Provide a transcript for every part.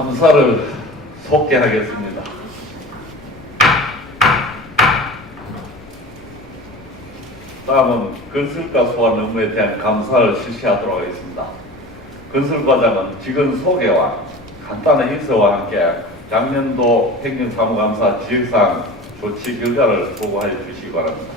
감사를 소개하겠습니다. 다음은 건설과 소환 업무에 대한 감사를 실시하도록 하겠습니다. 건설과장은 직원 소개와 간단한 인사와 함께 작년도 행정사무감사 지역사항 조치 결과를 보고해 주시기 바랍니다.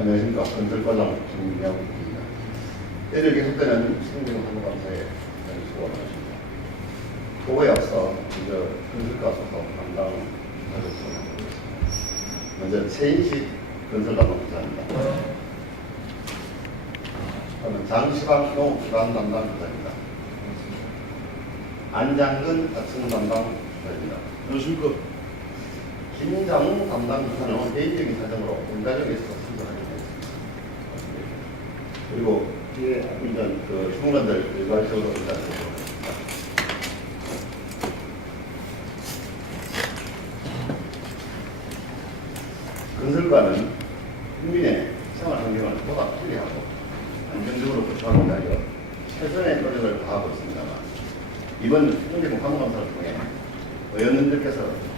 안녕하십니까. 건설과장 김명국입니다. 때를 계속되는 행정사무감사에 수고하셨습니다. 보고에 앞서 먼저 건설과 소속 담당 하겠습니다. 먼저 최인식 건설담당부장입니다. 다음은 장시방 농기반 담당부장입니다. 안장근 자청 담당부장입니다. 안녕하십니까. 김장웅 담당부사는 개인적인 사정으로 본가정에서 승선하게 되었습니다. 그리고 뒤에 이전 휴무관들 일괄적으로 인사드리도록 하겠습니다. 건설과는 국민의 생활 환경을 보다 편리하고 안정적으로 구축하기 위하여 최선의 노력을 다하고 있습니다만 이번 행정사무감사를 통해 의원님들께서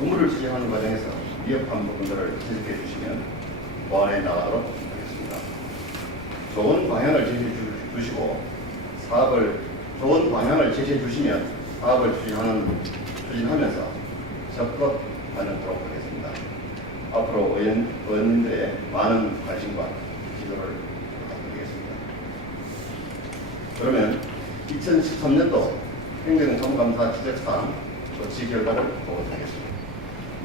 업무를 수행하는 과정에서 미흡한 부분들을 지적해 주시면 보완해 나가도록 하겠습니다. 좋은 방향을 제시해 주시고 좋은 방향을 제시해 주시면 사업을 추진하면서 적극 반영하도록 하겠습니다. 앞으로 의원님들의 많은 관심과 지도를 부탁드리겠습니다. 그러면 2013년도 행정사무감사 지적사항 조치 결과를 보고드리겠습니다.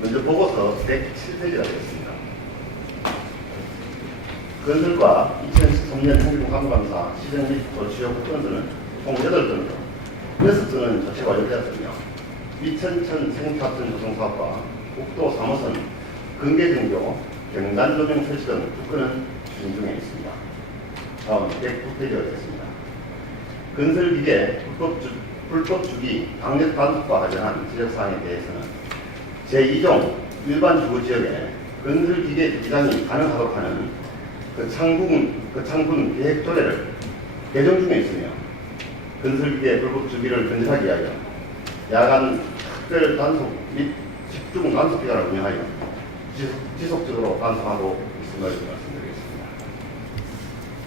먼저 보고서 107페이지가 되겠습니다. 건설과 2013년 행정사무감사 시정 및 조치효 건수는 총 8건으로 6건은 조치가 완료되었으며 위천천 생탑선 조성사업과 국도 3호선 근계정교 경단조명 설치 등 2건은 추진 중에 있습니다. 다음 109페이지가 되겠습니다. 건설기계 불법주기 강력 단속과 관련한 지적사항에 대해서는 제2종 일반 주거지역에 건설기계 기장이 가능하도록 하는 창군 계획 조례를 개정 중에 있으며 건설기계 불법주기를 근절하기 위하여 야간 특별 단속 및 집중 단속 기간을 운영하여 지속적으로 단속하고 있음을 말씀드리겠습니다.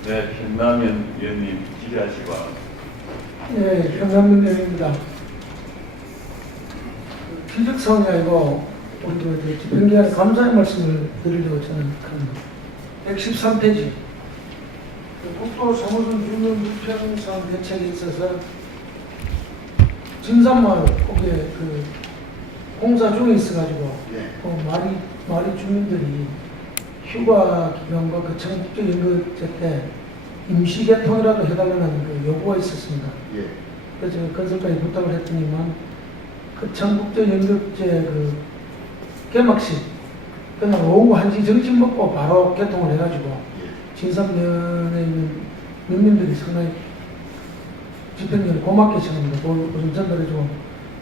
네, 김남현 의원님 질의하시기 바랍니다. 네, 현남민 의원입니다. 기적사항이 아니고 우리 집행기관에 감사의 말씀을 드리려고 저는 합니다. 113페이지 국도 3호선 주민 불평상 대책에 있어서 진산마을 거기에 공사 중에 있어가지고 마리 주민들이 휴가 기간과 청국제연극제 때 임시 개통이라도 해달라는 요구가 있었습니다. 그래서 제가 건설까지 부탁을 했더니만 청국제연극제 개막식 그냥 오후 1시 점심 먹고 바로 개통을 해가지고 진산면에 있는 민민들이 상당히 집행전에 고맙게 생각합니다. 우선 전달해주고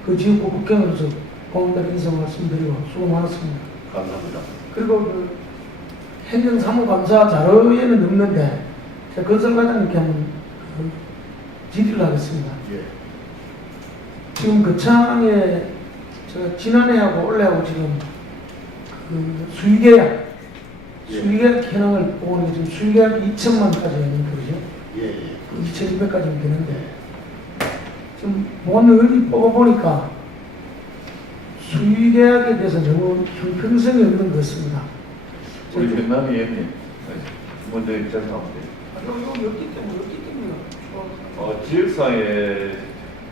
그 지역구 국회의원으로서 고맙다는 인사 말씀드리고 수고 많았습니다. 감사합니다. 그리고 행정사무감사 자료에는 없는데 제가 건설과장님께 한번 질의를 하겠습니다. 지금 거창에 제가 지난해하고 올해하고 지금 수의계약 현황을 보고는 지금 수의계약 2천만까지 있는 거죠. 2,200까지는 되는데 지금 오늘 뽑아보니까 수의계약에 대해서 너무 형평성이 없는 것 같습니다. 우리 김남현 의원님 먼저 입장합니다. 여기 때문에 지역사항에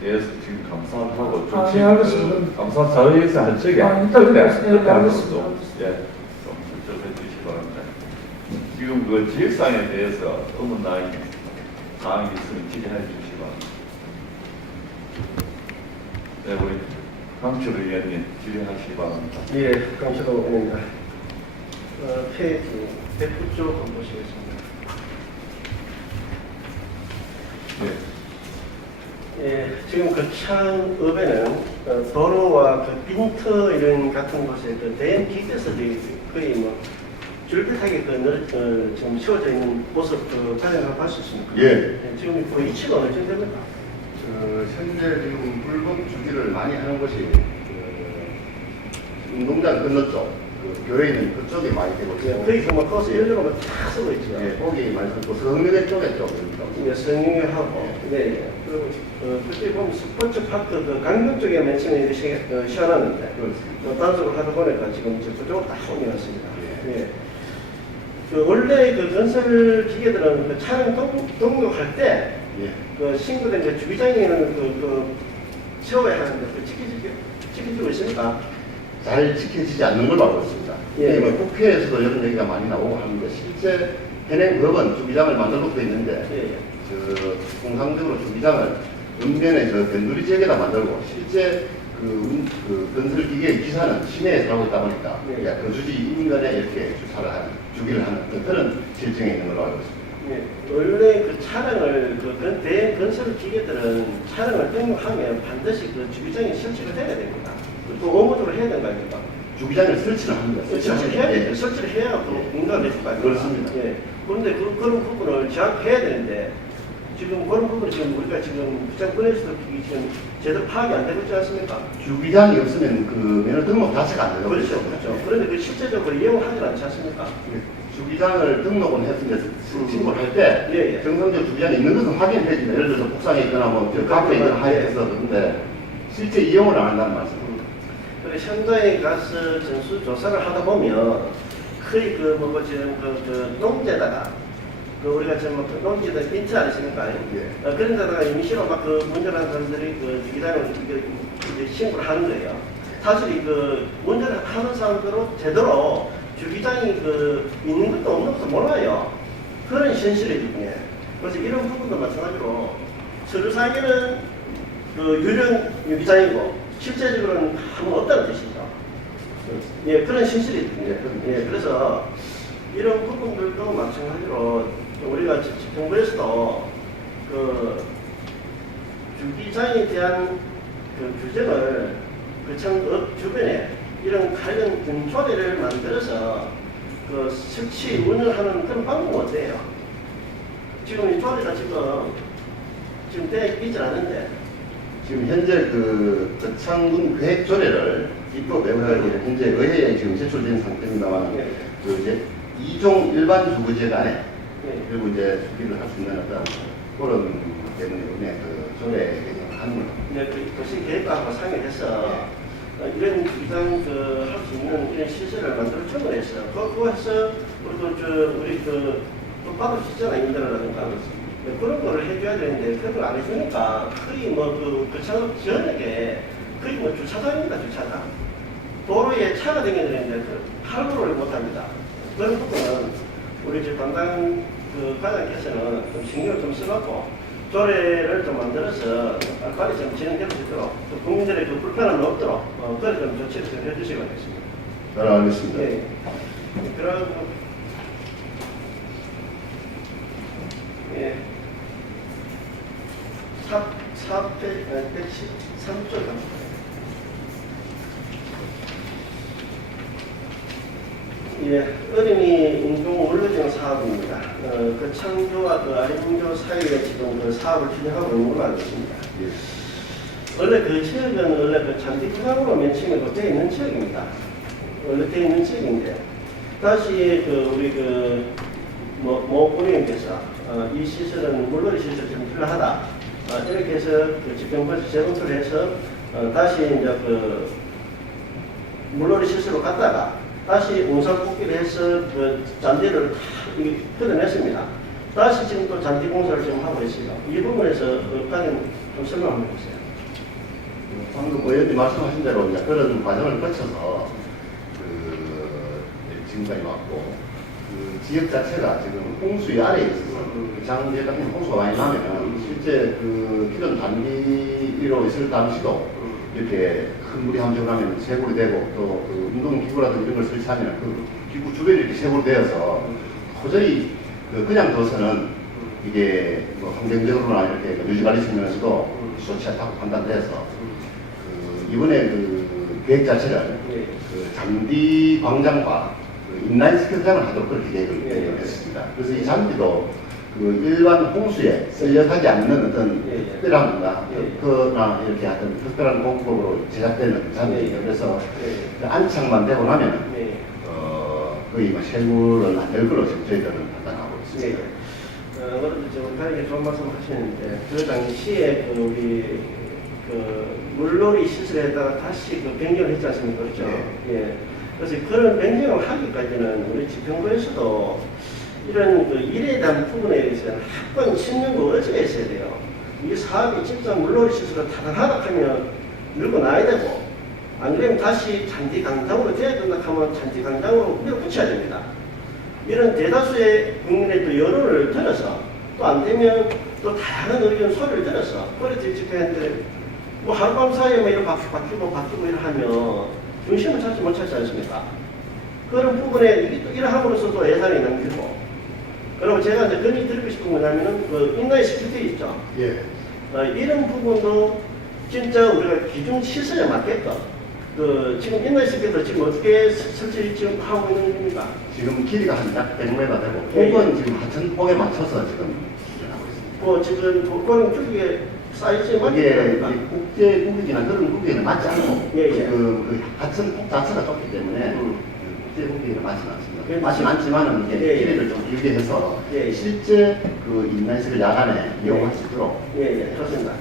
대해서 지금 감사를 하고 네, 알겠습니다. 감사 자료에서 한 적이 이따 그때 알겠습니다. 알겠습니다. 좀 설명해 주시기 바랍니다. 지금 지역사항에 대해서 의문 사항이 있으면 질의해 주시기 바랍니다. 네, 우리 강철 의원님 질의하시기 바랍니다. 예, 강철호 의원입니다. 페이지 109쪽 한번 보시겠습니다. 네. 예, 지금 그 창업에는 도로와 그 빈터 이런 같은 곳에 그 대형 기계서들이 거의 뭐 줄비하게 좀 씌워져 있는 모습 촬영을 할 수 있습니까? 예. 지금 그 위치가 어느 정도 됩니까? 현재 지금 불법 주기를 많이 하는 것이 운동장 건너쪽, 교회 있는 그쪽에 많이 되고 예, 있고, 거기 그뭐 커서 연료가 다 쓰고 있죠. 예, 거기 많이 쓰고 성유대 쪽에 좀 예, 성유하고, 네. 그리고 그때 보면 스포츠 파크 그 강변 쪽에 맨 처음에 이렇게 시원하는데, 그렇습니다. 단속을 하다 보니까 지금 그쪽으로 다 옮겨놨습니다. 예. 예. 그 원래 그 건설 기계들은 그 차량 등록할 때 예. 그 신고된 그 주기장에는 세워야 하는데 지켜지고 있습니까? 잘 지켜지지 않는 걸로 알고 있습니다. 예. 뭐 국회에서도 이런 얘기가 많이 나오고 하는데 실제 현행법은 주기장을 만들고 돼 있는데 예. 통상적으로 주기장을 은변에 변두리 지역에다 만들고 실제 그 건설 기계의 기사는 시내에 살고 있다 보니까 예. 거주지 인근에 이렇게 주기를 하는 그런 실정에 있는 걸로 알고 있습니다. 예. 원래 그 차량을 대건설 기계들은 차량을 등록하면 반드시 그 주기장에 설치가 돼야 됩니다. 또 의무적으로 해야 되는 거 아닙니까? 주기장을 설치를 합니다. 설치를 해야 예. 돼요. 설치를 해야 또 예. 인가가 될거 아닙니까? 그렇습니다. 예. 그런데 그런 부분을 정확해야 되는데 지금 그런 부분을 지금 우리가 지금 부장권에서도 지금 제대로 파악이 안 되고 있지 않습니까? 주기장이 없으면 그 면허 등록 자체가 안 되죠. 그렇죠, 그렇죠. 그런데 그 실제적으로 이용을 하지 않지 않습니까? 주기장을 등록은 했는데 신고를 할 때 예, 예. 정상적 주기장이 있는 것은 확인해야지. 예를 들어서 북상에 있거나 저 카페에 있거나 하에서 그런데 실제 이용을 안 한다는 말씀. 그래 현장에 가서 전수 조사를 하다 보면 거의 지금 농지에다가 우리가 지금 농지에다 빈트 아니십니까? 예. 그런 데다가 임시로 막 운전하는 사람들이 주기장을 이제 신고를 하는 거예요. 사실 운전을 하는 사람들은 제대로 주기장이 있는 것도 없는 것도 몰라요. 그런 현실이거든요. 그래서 이런 부분도 마찬가지로 서류상에는 유령 유기장이고 실제적으로는 하면 없다는 뜻이죠. 예, 그런 현실이거든요. 예, 그래서 이런 부분들도 마찬가지로 우리가 정부에서도 주기장에 대한 규정을 창업 주변에 이런 관련 공조례를 만들어서 설치 운영하는 그런 방법은 어때요? 지금 이 조례가 지금 되어 있지 않은데 지금 현재 거창군 계획 조례를 입법해가지고 현재 의회에 지금 제출된 상태입니다만 예. 이제 2종 일반 주거지역 안에 예. 그리고 이제 주기를 할 수 있는 어떤 그런 때문에 조례에 하는 겁니다. 네, 도시 계획과하고 상의해서 이런 주기장 할 수 있는 이런 시설을 만들어 정원해서 그거 해서 우리 받을 수 있잖아요. 인터넷이라든가 그런 거를 해줘야 되는데 그런 걸 안 해주니까 거의 그 창업 지역에 거의 주차장입니다. 주차장. 도로에 차가 다니는데 할부를 못합니다. 그런 부분은 우리 담당 과장께서는 좀 신경을 좀 써갖고 조례를 좀 만들어서 빨리 좀 진행될 수 있도록 또 국민들의 불편함이 없도록 그런 좀 조치를 좀 해주시기 바라겠습니다. 잘 알겠습니다. 예. 그리고 예. 113조 예, 어린이 운동 원로정 사업입니다. 그 창조와 아이문조 사이에 지금 사업을 진행하고 있는 걸로 알고 있습니다. 예. 원래 그 지역은 원래 잔디구장으로 맨 처음에 되어 있는 지역입니다. 원래 되어 있는 지역인데 다시 우리 모 본인께서 이 시설은 물놀이 시설 좀 필요하다. 이렇게 해서 집행부에서 재검토를 해서 다시 이제 물놀이 시설로 갔다가 다시 운상복귀를 해서 잔디를 다 뜯어냈습니다. 다시 지금 또 잔디 공사를 지금 하고 있어요. 이 부분에서 과장 좀 설명 한번 해주세요. 방금 의원님 말씀하신 대로 이제 그런 과정을 거쳐서 지금까지 왔고 지역 자체가 지금 홍수의 아래에 있어서 장지에 같은 홍수가 많이 나면 실제 기존 단비로 있을 당시도 이렇게 큰 물이 함정을 하면 세골이 되고 또 운동기구라든지 이런 걸 설치하면 기구 주변이 이렇게 세골이 되어서 도저히 그냥 둬서는 이게 환경적으로나 이렇게 유지관리 측면에서도 소치하다고 판단돼서 그 이번에 그 계획 자체를 예. 그 잔디 광장과 그 인라인 스케이트장을 하도록 그렇게 계획을 예. 했습니다. 그래서 이 잔디도 그 일반 홍수에 썰려하지 않는 어떤 예. 특별함과 예. 특허나 이렇게 하여튼 특별한 공법으로 제작되는 잔디. 예. 그래서 예. 그 안착만 되고 나면은 예. 거의 뭐 세물은 안 될 걸로 지금 저희들은 판단하고 예. 있습니다. 그래도 지금 다니게 좋은 말씀 하시는데, 그 당시에 그 우리 그 물놀이 시설에다가 다시 그 변경을 했지 않습니까? 그렇죠? 예. 그래서 그런 변경을 하기까지는 우리 지평구에서도 이런 그 일에 대한 부분에 대해서는 한 번 신년도 어제가 있어야 돼요. 이 사업이 진짜 물놀이 시설을 타당하다 하면 밀고 나야 되고, 안 그러면 다시 잔디 강당으로 돼야 된다 하면 잔디 강당으로 밀어붙여야 됩니다. 이런 대다수의 국민의 또 여론을 들어서 또 안 되면 또 다양한 의견 소리를 들어서 그래 집행한테 뭐 하룻밤 사이에 뭐 이렇게 바뀌고 이렇게 하면 중심을 찾지 못하지 않습니까? 그런 부분에 이게 또 이러함으로써 또 예산이 남기고, 그리고 제가 이제 건의 드리고 싶은 건 뭐냐면은 그 인라인 스케이트 있죠. 예. 이런 부분도 진짜 우리가 기준 시설에 맞게끔 그 지금 인라인 스케이트 지금 어떻게 설치 지금 하고 있는 겁니까? 지금 길이가 약 100m 되고 예, 폭은 지금 하천폭에 맞춰서 지금 기준하고 있습니다. 뭐 지금 그거는 쪽에 사이즈에 맞게 이게 됩니까? 이 국제 국익이나 그런 국익에는 맞지 않고 예, 예. 지금 그 하천폭 자체가 좁기 때문에 음. 그 국제 국익에는 맞지는 않습니다. 그렇지. 맞지는 않지만은 이게 예, 예. 길이를 좀 길게 해서 예, 예. 실제 그 인라인스를 야간에 이용할 수 있도록 예, 좋습니다.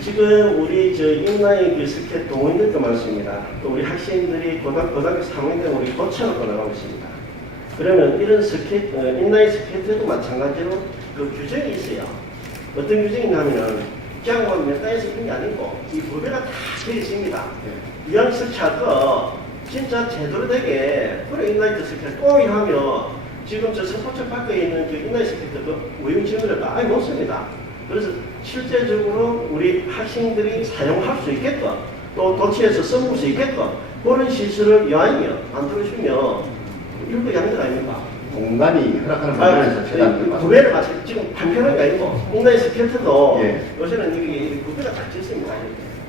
지금 우리 저 인라인 그 스케이트 동호인들도 많습니다. 또 우리 학생들이 고등학교 3학년 우리 도착을 나가고 있습니다. 그러면 이런 스케이트, 인라인 스케이트도 마찬가지로 그 규정이 있어요. 어떤 규정이 있냐면은 그냥 뭐몇 단에서 있는 게 아니고 이 법에가 다 되어 있습니다. 이왕 설치할 거 진짜 제대로 되게 그래 인라인 스케이트 또 이러면 지금 저 스포츠 파크에 있는 그 인라인 스케이트 그 우용 지원을 많이 놓습니다. 그래서 실제적으로 우리 학생들이 사용할 수 있게끔 또 도시에서 써볼 수 있게끔 그런 시설을 여하여 만들어주면 이런 거 양들 아닙니까? 공간이 허락하는 부분에서 최대한 구배를 마치 지금 판편한 게 아니고 인라인 스케이트도 예. 요새는 이게 구배가 다 있습니다.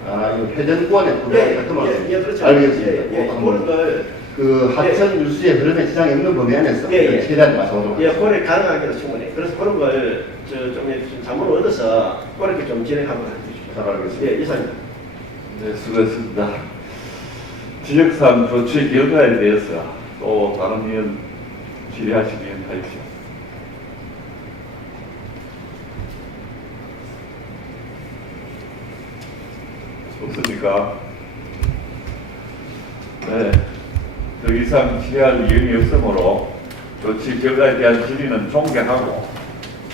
아, 이거 회전권의 구매가 같은 예, 그렇죠. 알겠습니다. 예, 그런 걸 그 하천 유수의 흐름의 지장이 없는 범위 안에서 예, 예. 최대한 맞춰보도록 예, 하겠습니다. 그래 가능하게도 충분히. 그래서 그런 걸 좀 자문을 얻어서 그렇게 좀 진행하고 해주십시오. 잘 알겠습니다. 예, 이사님. 네, 수고했습니다. 지적상 조치 결과에 대해서 또 다른 의원 질의하시면 하십시오. 없습니까? 네. 더 이상 질의할 의견이 없으므로 조치 결과에 대한 질의는 종결하고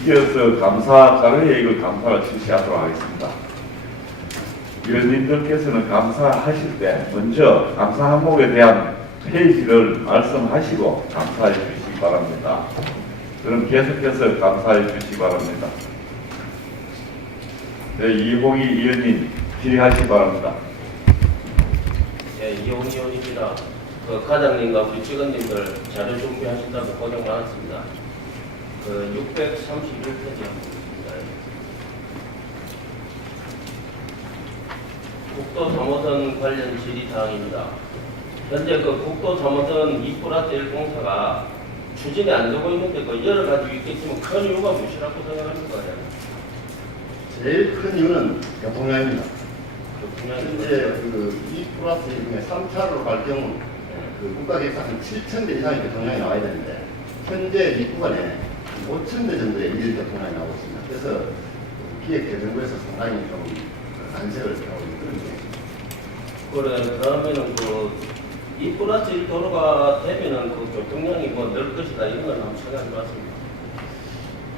이어서 감사 자료에 이걸 감사를 실시하도록 하겠습니다. 위원님들께서는 감사하실 때 먼저 감사 항목에 대한 페이지를 말씀하시고 감사해 주시기 바랍니다. 그럼 계속해서 감사해 주시기 바랍니다. 네, 이홍희 의원님 질의하시기 바랍니다. 예, 이용희 의원입니다. 그 과장님과 우리 직원님들 자료 준비하신다고 고생 많았습니다. 그 631페이지. 국도자모선 관련 질의사항입니다. 현재 그 국도자모선 2+1 공사가 추진이 안 되고 있는데 그 여러 가지 있겠지만 큰 이유가 무엇이라고 생각합니까? 제일 큰 이유는 교통량입니다. 현재 그 그 2+1 중에 3차로로 갈 경우 그 국가계획상 한 7,000대 이상의 교통량이 나와야 되는데 현재 이 구간에 5,000대 정도의 밀 교통량이 나오고 있습니다. 그래서 기획재정부에서 상당히 좀 안색을 하고 있는 그런 중입니다. 그러면은 그 2+1 도로가 되면은 그 교통량이 뭐 늘 것이다 이런 건 한번 생각해 봤습니다.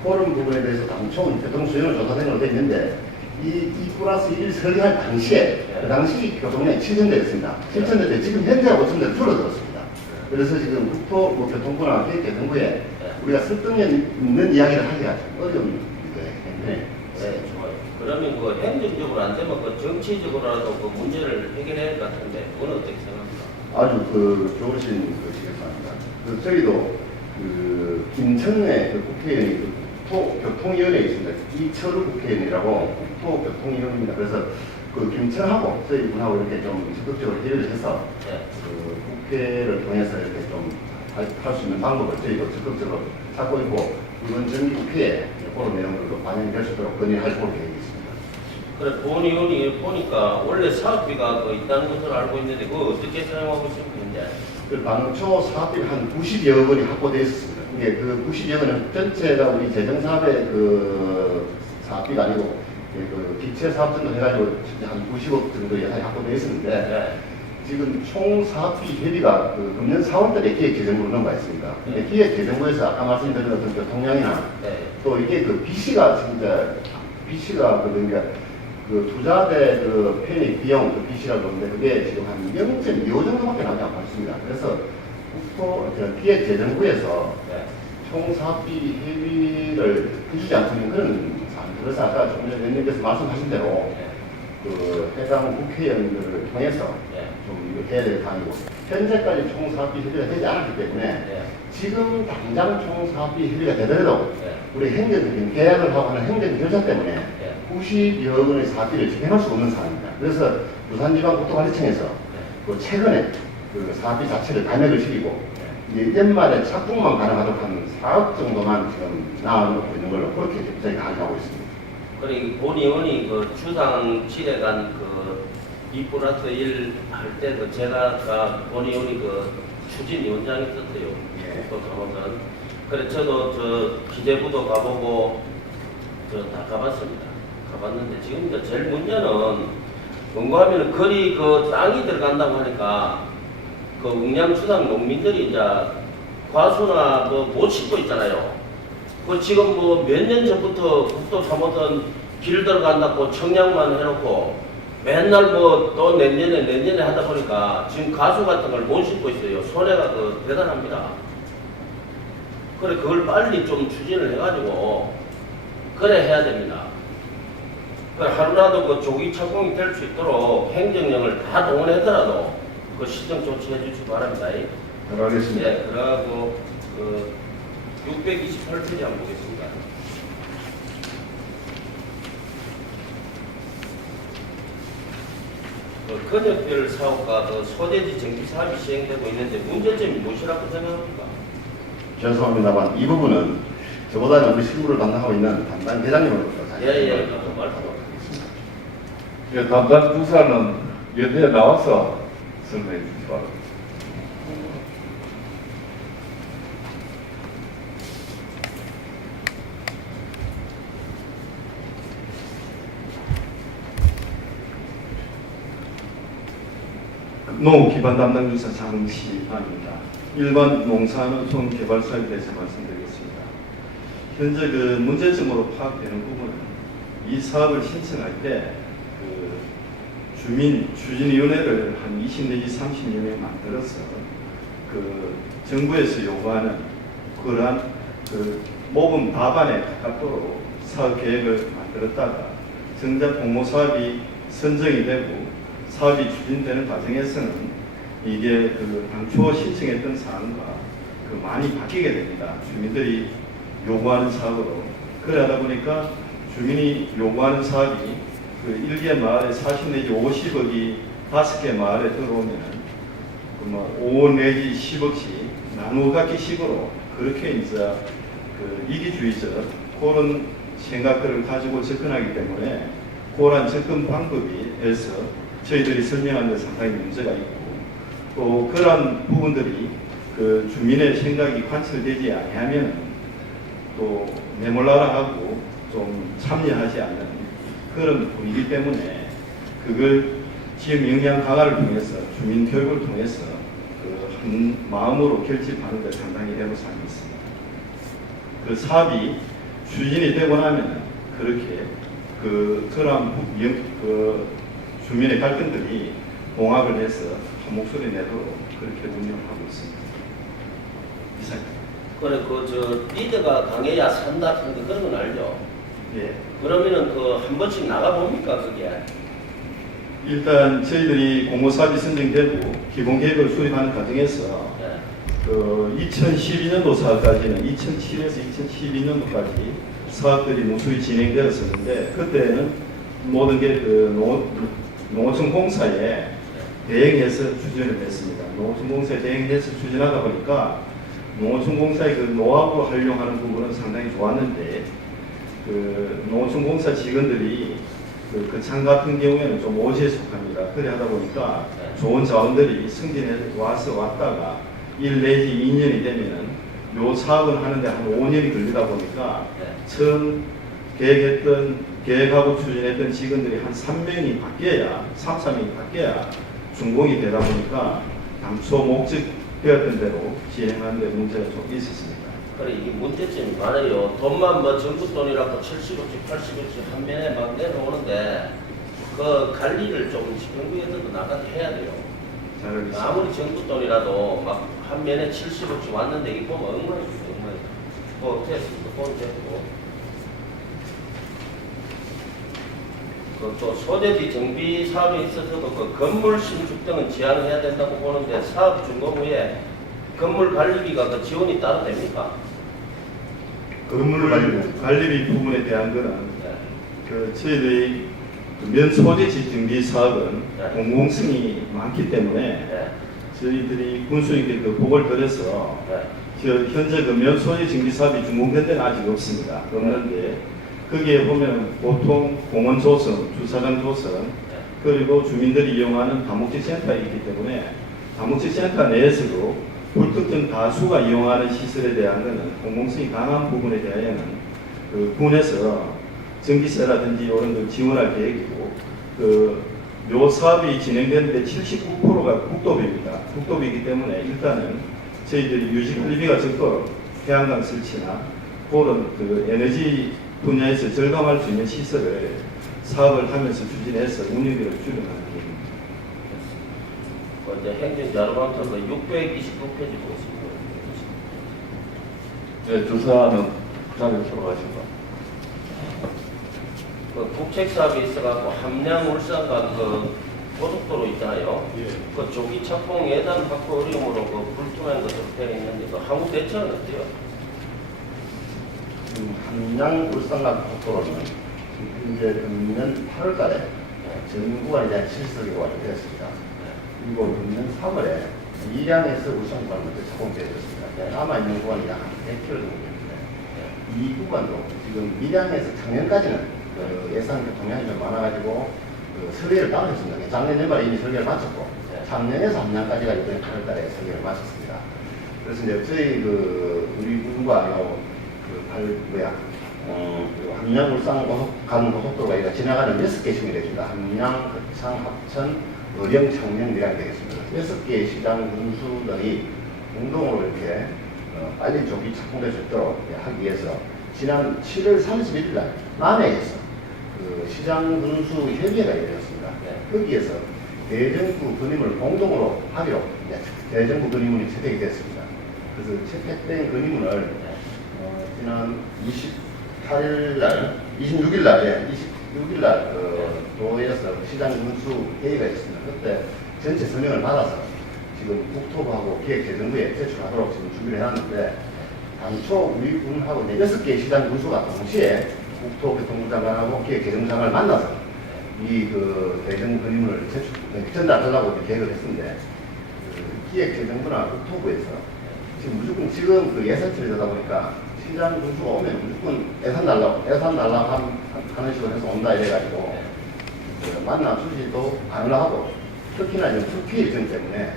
그런 부분에 대해서 당초 교통수요는 조사된 걸로 되어 있는데 이 2+1 설계할 당시에 그 당시 교통량이 7,000대였습니다. 7,000대 때 지금 현재 5,000대를 줄어들었습니다. 그래서 지금 국토교통부나 기획재정부에 우리가 설득력 있는 이야기를 하기가 좀 어려운 일이기 네, 좋아요. 그러면 그 행정적으로 안 되면 그 정치적으로라도 그 문제를 해결해야 할 것 같은데 그건 어떻게 생각합니까? 아주 그 좋으신 그 지적사입니다. 그 저희도 그 김천래 그 국회의원이 그 국토교통위원회에 있습니다. 이철우 국회의원이라고 국토교통위원입니다. 그래서 그 김천하고 저희 분하고 이렇게 좀 적극적으로 협의를 해서 네. 그 국회를 통해서 이렇게 좀 할 수 있는 방법을 저희도 적극적으로 찾고 있고 이번 정기국회에 그런 내용들도 반영될 수 있도록 건의할 계획이 있습니다. 그래 본 의원이 보니까 원래 사업비가 그 있다는 것으로 알고 있는데 그거 어떻게 사용하고 있습니까? 그 당초 사업비가 한 90여 원이 확보되어 있었습니다. 이게 그 90여 원은 전체가 우리 재정사업의 그 사업비가 아니고 그 기체 사업전도 해가지고 한 90억 정도 예산이 확보되어 있었는데 네. 지금 총 사업비 협의가 그 금년 4월달에 기획재정부로 넘어가 있습니다. 근데 기획재정부에서 아까 말씀드린 어떤 교통량이나 네. 또 이게 그 BC가 진짜 BC가 그러니까 그 투자대 그 편입 비용 그 BC라고 그러는데 그게 지금 한 0.25 정도밖에 나지 않고 있습니다. 그래서 기획재정부에서 네. 총 사업비 협의를 해주지 않는 그런 상황. 그래서 아까 조금 전에 의원님께서 말씀하신 대로 네. 그 해당 국회의원들을 통해서 네. 좀 이렇게 해야 될 사항이고 현재까지 총 사업비 협의가 되지 않았기 때문에 네. 지금 당장 총 사업비 협의가 되더라도 네. 우리 행정적인 계약을 하고 하는 행정 절차 때문에 네. 90여 원의 사업비를 집행할 수 없는 상황입니다. 그래서 부산지방국토관리청에서 그 최근에 그 사업비 자체를 감액을 시키고 이제 연말에 착공만 가능하도록 하는 4억 정도만 지금 나와놓고 있는 걸로 그렇게 저희가 가져가고 있습니다. 그래 본 의원이 그 주상실에 간그 2+1 할 때 그 제가 본 의원이 그 추진위원장이었어요. 예. 국토사무선. 그래 저도 저 기재부도 가보고 저 다 가봤습니다. 가봤는데 지금 이제 제일 문제는 뭔가 하면은 거리 그 땅이 들어간다고 하니까 그 응량주당 농민들이 이제 과수나 뭐 못 심고 있잖아요. 그 지금 뭐 몇 년 전부터 국토사무선 길 들어간다고 청량만 해놓고 맨날 뭐 또 내년에 하다 보니까 지금 가수 같은 걸 못 심고 있어요. 손해가 그 대단합니다. 그래 그걸 빨리 좀 추진을 해가지고 그래 해야 됩니다. 그래 하루라도 그 조기 착공이 될 수 있도록 행정령을 다 동원하더라도 그 시정 조치해 주시기 바랍니다. 들어가겠습니다. 예, 그러고 그 628페이지 한번 보겠습니다. 그 근역별 사업과 그 소재지 정비 사업이 시행되고 있는데 문제점이 무엇이라고 생각합니까? 죄송합니다만 이 부분은 저보다는 우리 실무를 담당하고 있는 담당 대장님으로부터 예예, 말씀하겠습니다. 예, 담당 부사는 연대에 나와서 설명해 주시기 바랍니다. 농업 기반 담당 주사 장시환입니다. 일반 농산업종 개발 사업에 대해서 말씀드리겠습니다. 현재 그 문제점으로 파악되는 부분은 이 사업을 신청할 때 그 주민 추진위원회를 한 20 내지 30여 명 만들어서 그 정부에서 요구하는 그러한 그 모범 답안에 가깝도록 사업 계획을 만들었다가 정작 공모 사업이 선정이 되고 사업이 추진되는 과정에서는 이게 그 당초 신청했던 사항과 그 많이 바뀌게 됩니다. 주민들이 요구하는 사업으로. 그래 하다 보니까 주민이 요구하는 사업이 그 1개 마을에 40 내지 50억이 5개 마을에 들어오면은 그 5억 내지 10억씩 나누어 갖기 식으로 그렇게 이제 그 이기주의적 그런 생각들을 가지고 접근하기 때문에 그런 접근 방법이 해서 저희들이 설명하는 데 상당히 문제가 있고 또 그런 부분들이 그 주민의 생각이 관철되지 아니하면 또 내몰라라 하고 좀 참여하지 않는 그런 분위기 때문에 그걸 지역 역량 강화를 통해서 주민 교육을 통해서 그 한 마음으로 결집하는 데 상당히 애로사항이 있습니다. 그 사업이 추진이 되고 나면 그렇게 그런 그 주민의 갈등들이 봉합을 해서 한 목소리 내도록 그렇게 운영하고 있습니다. 이상입니다. 그래 그 리더가 강해야 산다 같은 거 그런 건 알죠? 예. 그러면은 그 한 번씩 나가 봅니까 그게? 일단 저희들이 공모사업이 선정되고 기본 계획을 수립하는 과정에서 예. 그 2012년도 사업까지는 2007에서 2012년도까지 사업들이 무수히 진행되었었는데 그때는 모든 게 그 농어촌공사에 대행해서 추진을 했습니다. 농어촌공사에 대행해서 추진하다 보니까 농어촌공사의 그 노하우를 활용하는 부분은 상당히 좋았는데 그 농어촌공사 직원들이 그 창 같은 경우에는 좀 오지에 속합니다. 그래 하다 보니까 좋은 자원들이 승진해 왔다가 1 내지 2년이 되면은 요 사업을 하는데 한 5년이 걸리다 보니까 처음 계획하고 추진했던 직원들이 한 3명이 바뀌어야 3명이 바뀌어야 준공이 되다 보니까 당초 목적되었던 대로 진행하는 데 문제가 좀 있었습니다. 그래 이게 문제점이 많아요. 돈만 뭐 정부 돈이라고 70억씩 80억씩 한 면에 막 내려오는데 그 관리를 좀 지방구에서도 나가서 해야 돼요. 잘 알겠습니다. 아무리 정부 돈이라도 막 한 면에 70억씩 왔는데 이 보면 엉망이죠. 뭐 됐습니다. 돈 됐고 또 소재지 정비 사업에 있어서도 그 건물 신축 등은 지원해야 된다고 보는데 사업 준공 후에 건물 관리비가 그 지원이 따로 됩니까? 건물 관리비 부분에 대한 거는 네. 그 저희들이 면 소재지 정비 사업은 네. 공공성이 많기 때문에 네. 저희들이 군수에게 그 보고를 드려서 네. 현재 그 면 소재 정비 사업이 준공된 데는 아직 없습니다. 없는데 거기에 보면 보통 공원 조성, 주차장 조성 그리고 주민들이 이용하는 다목적 센터가 있기 때문에 다목적 센터 내에서도 불특정 다수가 이용하는 시설에 대한 것은 공공성이 강한 부분에 대하여는 그 군에서 전기세라든지 이런 걸 지원할 계획이고 요 사업이 진행되는데 79%가 국도비입니다. 국도비이기 때문에 일단은 저희들이 유지 관리비가 적도록 태양광 설치나 그런 그 에너지 분야에서 절감할 수 있는 시설을 사업을 하면서 추진해서 운영비를 줄여가는 계획입니다. 이제 행정자료방터 629페이지 보겠습니다. 네, 주사는 자료 들어가시고. 그 국책 사업이 있어갖고 함양 울산 간그 고속도로 있잖아요. 그 조기 착공 예단 확보 어려움으로 그 불투명한 것으로 되어 있는데 그 한국 대처는 어때요? 함양 울산간 고속도로는 이제 금년 8월달에 전 구간이 이제 실습이 완료되었습니다. 그리고 금년 3월에 밀양에서 울산 구간을 먼저 착공되었습니다. 남아있는 구간이 약 100km 정도 됩니다. 이 구간도 지금 밀양에서 작년까지는 예산 동향이 좀 많아가지고 설계를 따로 했습니다. 작년 연말에 이미 설계를 마쳤고 작년에서 함양까지가 이번에 8월달에 설계를 마쳤습니다. 그래서 이제 저희 우리 군과 함양 울산 가는 고속도로가 이제 지나가는 6개 시군이 되겠습니다. 함양, 거창, 합천, 의령, 창녕 이렇게 되겠습니다. 6개의 시장 군수들이 공동으로 이렇게 빨리 조기 착공될 수 있도록 하기 위해서 지난 7월 31일 날 남해에서 그 시장 군수 협의회가 열렸습니다. 거기에서 대정부 건의문을 공동으로 하기로 대정부 건의문이 채택이 됐습니다. 그래서 채택된 건의문을 지난 26일 날 도에서 시장 군수 회의가 있습니다. 그때 전체 서명을 받아서 지금 국토부하고 기획재정부에 제출하도록 지금 준비를 해놨는데 당초 우리 군하고 6개의 시장 군수가 동시에 국토교통부 장관하고 기획재정장관을 만나서 이 대정 건의문을 전달하려고 계획을 했는데 기획재정부나 국토부에서 지금 무조건 지금 예산 처리되다 보니까 시장 군수가 오면 무조건 예산 달라고 하는 식으로 해서 온다 이래가지고 만나 주지도 않으려 하고 특히나 이제 국회 일정 때문에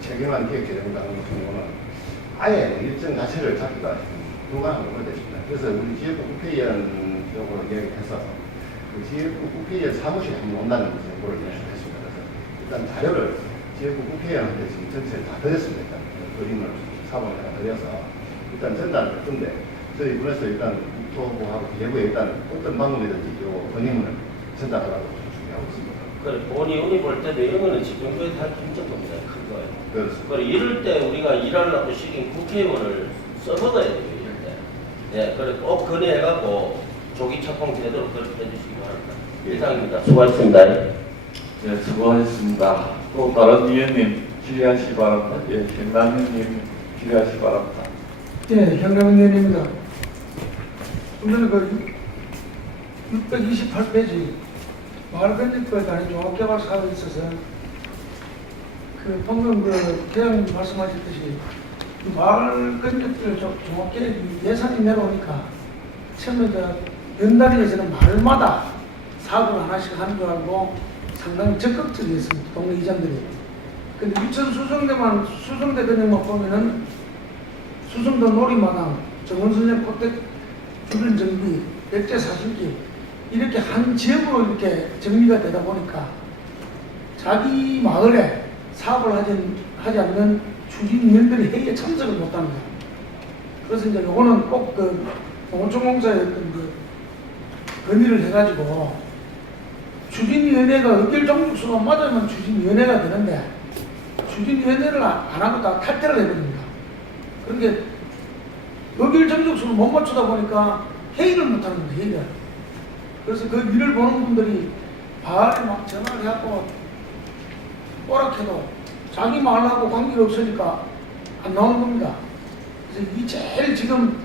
최경환 기획재정장 같은 경우는 아예 일정 자체를 잡기가 불가능한 됐습니다. 그래서 우리 지역구 국회의원 쪽으로 이야기해서 지역구 국회의원 사무실에 한번 온다는 정보를 제출했습니다. 그래서 일단 자료를 지역구 국회의원한테 지금 전체를 다 드렸습니다. 그림을 사본을 다 드려서 일단 전달을 했던데 저희 군에서 일단 국토부하고 기재부에 일단 어떤 방법이든지 요 건의문을 전달하라고 준비하고 있습니다. 그래 본의원이 볼 때도 이런 거는 집정부에 다 힘든 겁니다. 큰 거예요. 그렇습니다. 그래 이럴 때 우리가 일하려고 시킨 국회의원을 써먹어야 돼요. 이럴 때. 네, 그래 꼭 건의해갖고 조기 착공 되도록 그렇게 해주시기 바랍니다. 이상입니다. 수고하셨습니다. 네, 수고하셨습니다. 또 다른 위원님 질의하시기 바랍니다. 예, 김남현님 질의하시기 바랍니다. 네, 현감위원입니다. 좀 전에 그 628페이지 마을 건립에 관한 종합개발 사업에 있어서 그 방금 그 계장님 말씀하셨듯이 마을 건립들 종합계획 예산이 내려오니까 처음에 연단위에서는 마을마다 사업을 하나씩 하는 줄 알고 상당히 적극적이었습니다. 동네 이장들이. 근데 유천 수성대 근육만 보면은 수성도 놀이마당, 정원선생 고택 주변 정비, 백제 사진기 이렇게 한 지역으로 이렇게 정리가 되다 보니까 자기 마을에 사업을 하지 않는 추진위원들이 회의에 참석을 못하는 거예요. 그래서 이제 요거는 꼭 그 농어촌공사의 어떤 그 건의를 해가지고 추진위원회가 의결 종족수가 맞으면 추진위원회가 되는데 추진위원회를 안 하고 다 탈퇴를 해버립니다. 그런 게 의결 종족수를 못 맞추다 보니까 회의를 못하는 거예요. 회의를. 그래서 그 일을 보는 분들이 바알에 막 전화를 해갖고 오락해도 자기 말하고 관계가 없으니까 안 나오는 겁니다. 그래서 이 제일 지금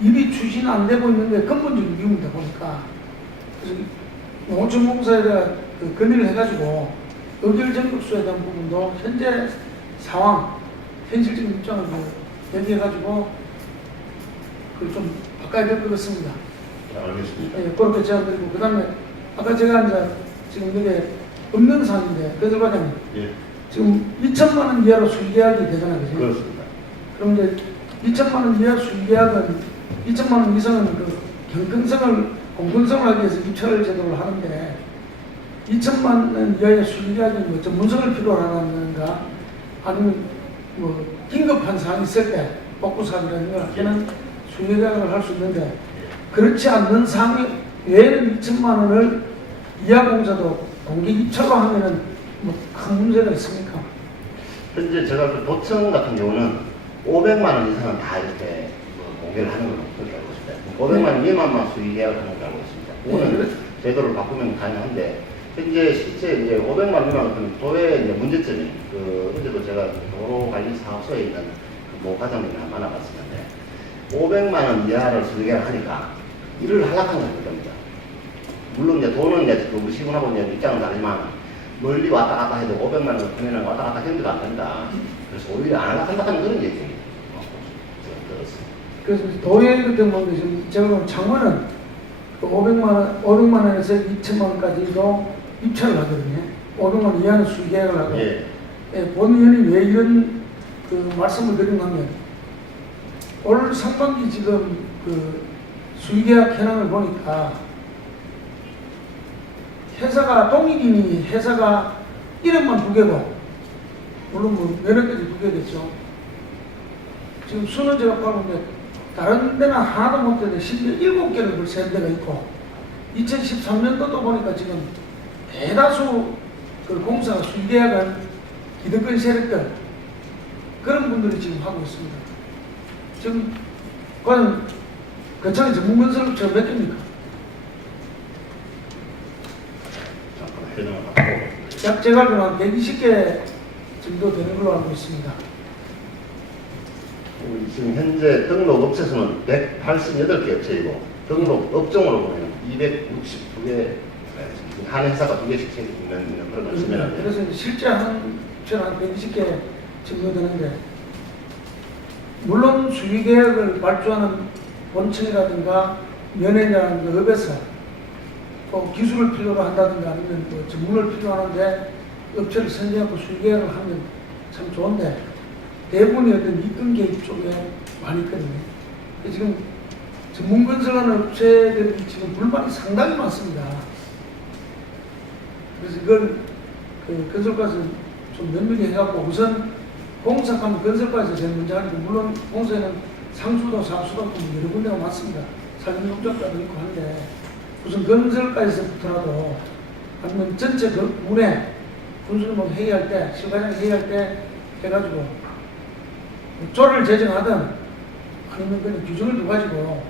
일이 추진 안 되고 있는 게 근본적인 이유입니다. 보니까. 그래서 농어촌공사에다 그 건의를 해가지고 의결 전국수에 대한 부분도 현재 상황, 현실적인 입장을 얘기해가지고 그걸 좀 바꿔야 될 것 같습니다. 네, 알겠습니다. 예, 그렇게 제안드리고 그 다음에 아까 제가 이제 지금 이게 없는 사항인데 그들 과장님 예, 지금 2천만 원 이하로 수의계약이 되잖아요. 그죠? 그렇습니다. 그럼 이제 2천만 원 이하 수의계약은 2천만 원 이상은 그 경평성을 공평성을 하기 위해서 입찰 제도를 하는데 2천만 원 이하의 수의계약이 뭐 전문성을 필요로 하는가 아니면 뭐 긴급한 사항이 있을 때 복구 사업이라든가 이런 수의계약을 할 수 있는데 그렇지 않는 상황 외에는 2천만 원을 이하 공사도 공개 입찰로 하면은 뭐 큰 문제가 있습니까? 현재 제가 그 도청 같은 경우는 500만 원 이상은 다 이렇게 공개를 하는 걸로 그렇게 알고 있습니다. 500만 원 미만만 수의 계약을 하는 걸로 알고 있습니다. 그거는 제도를 바꾸면 가능한데 현재 실제 이제 500만 원 미만은 도의 이제 문제점이 그 어제도 제가 도로관리사업소에 있는 모 과장님을 만나봤었는데 500만 원 이하를 수의 계약을 하니까 일을 하락한 겁니다. 물론 이제 돈은 이제 그 시군하고 이제 입장은 다르지만 멀리 왔다 갔다 해도 500만 원 금액은 왔다 갔다 힘들어 안 된다. 그래서 오히려 안 한다는 그런 얘기입니다. 그래서 도의 같은 경우는 지금 제가 보면 창원은 그 500만 원에서 2천만 원까지도 입찰을 하거든요. 500만 원 이하는 수의계약을 하고. 예. 예, 본 의원이 왜 이런 그 말씀을 드린 하면 올 상반기 지금 그 수의계약 현황을 보니까 회사가 동익인이 회사가 이름만 2개고 물론 뭐 면허까지 2개겠죠. 지금 수는 제가 봐보면 다른 데는 하나도 못 되는데 심지어 7개를 벌써 한 데가 있고 2013년도도 보니까 지금 대다수 그 공사가 수의계약은 기득권 세력들 그런 분들이 지금 하고 있습니다. 지금 그건 거창의 전문건설업체가 몇 개입니까? 잠깐 해명을 받고. 제가 알기로는 한 120개 정도 되는 걸로 알고 있습니다. 지금 현재 등록 업체수는 188개 업체이고 등록 업종으로 보면 262개 한 회사가 2개씩 있는 그런 걸 쓰면 그래서 이제 실제 한 120개 정도 되는데 물론 수의계약을 발주하는 본청이라든가 면회라든가 그 업에서 또 기술을 필요로 한다든가 아니면 또 전문을 필요로 하는데 업체를 선정하고 수의계약을 하면 참 좋은데 대부분이 어떤 이권 개입 쪽에 많이 있거든요. 지금 전문건설하는 업체들이 지금 불만이 상당히 많습니다. 그래서 이걸 그 건설과에서 좀 면밀히 해갖고 우선 공사하면 건설과에서 제일 먼저 하니까 물론 공사에는 상수도 사수도 여러 군데가 많습니다. 산림농작자도 있고 한데 우선 건설과에서부터라도 아니면 전체 그 군에 군수님 회의할 때 실과장 회의할 때 해가지고 조를 제정하든 아니면 그냥 규정을 둬가지고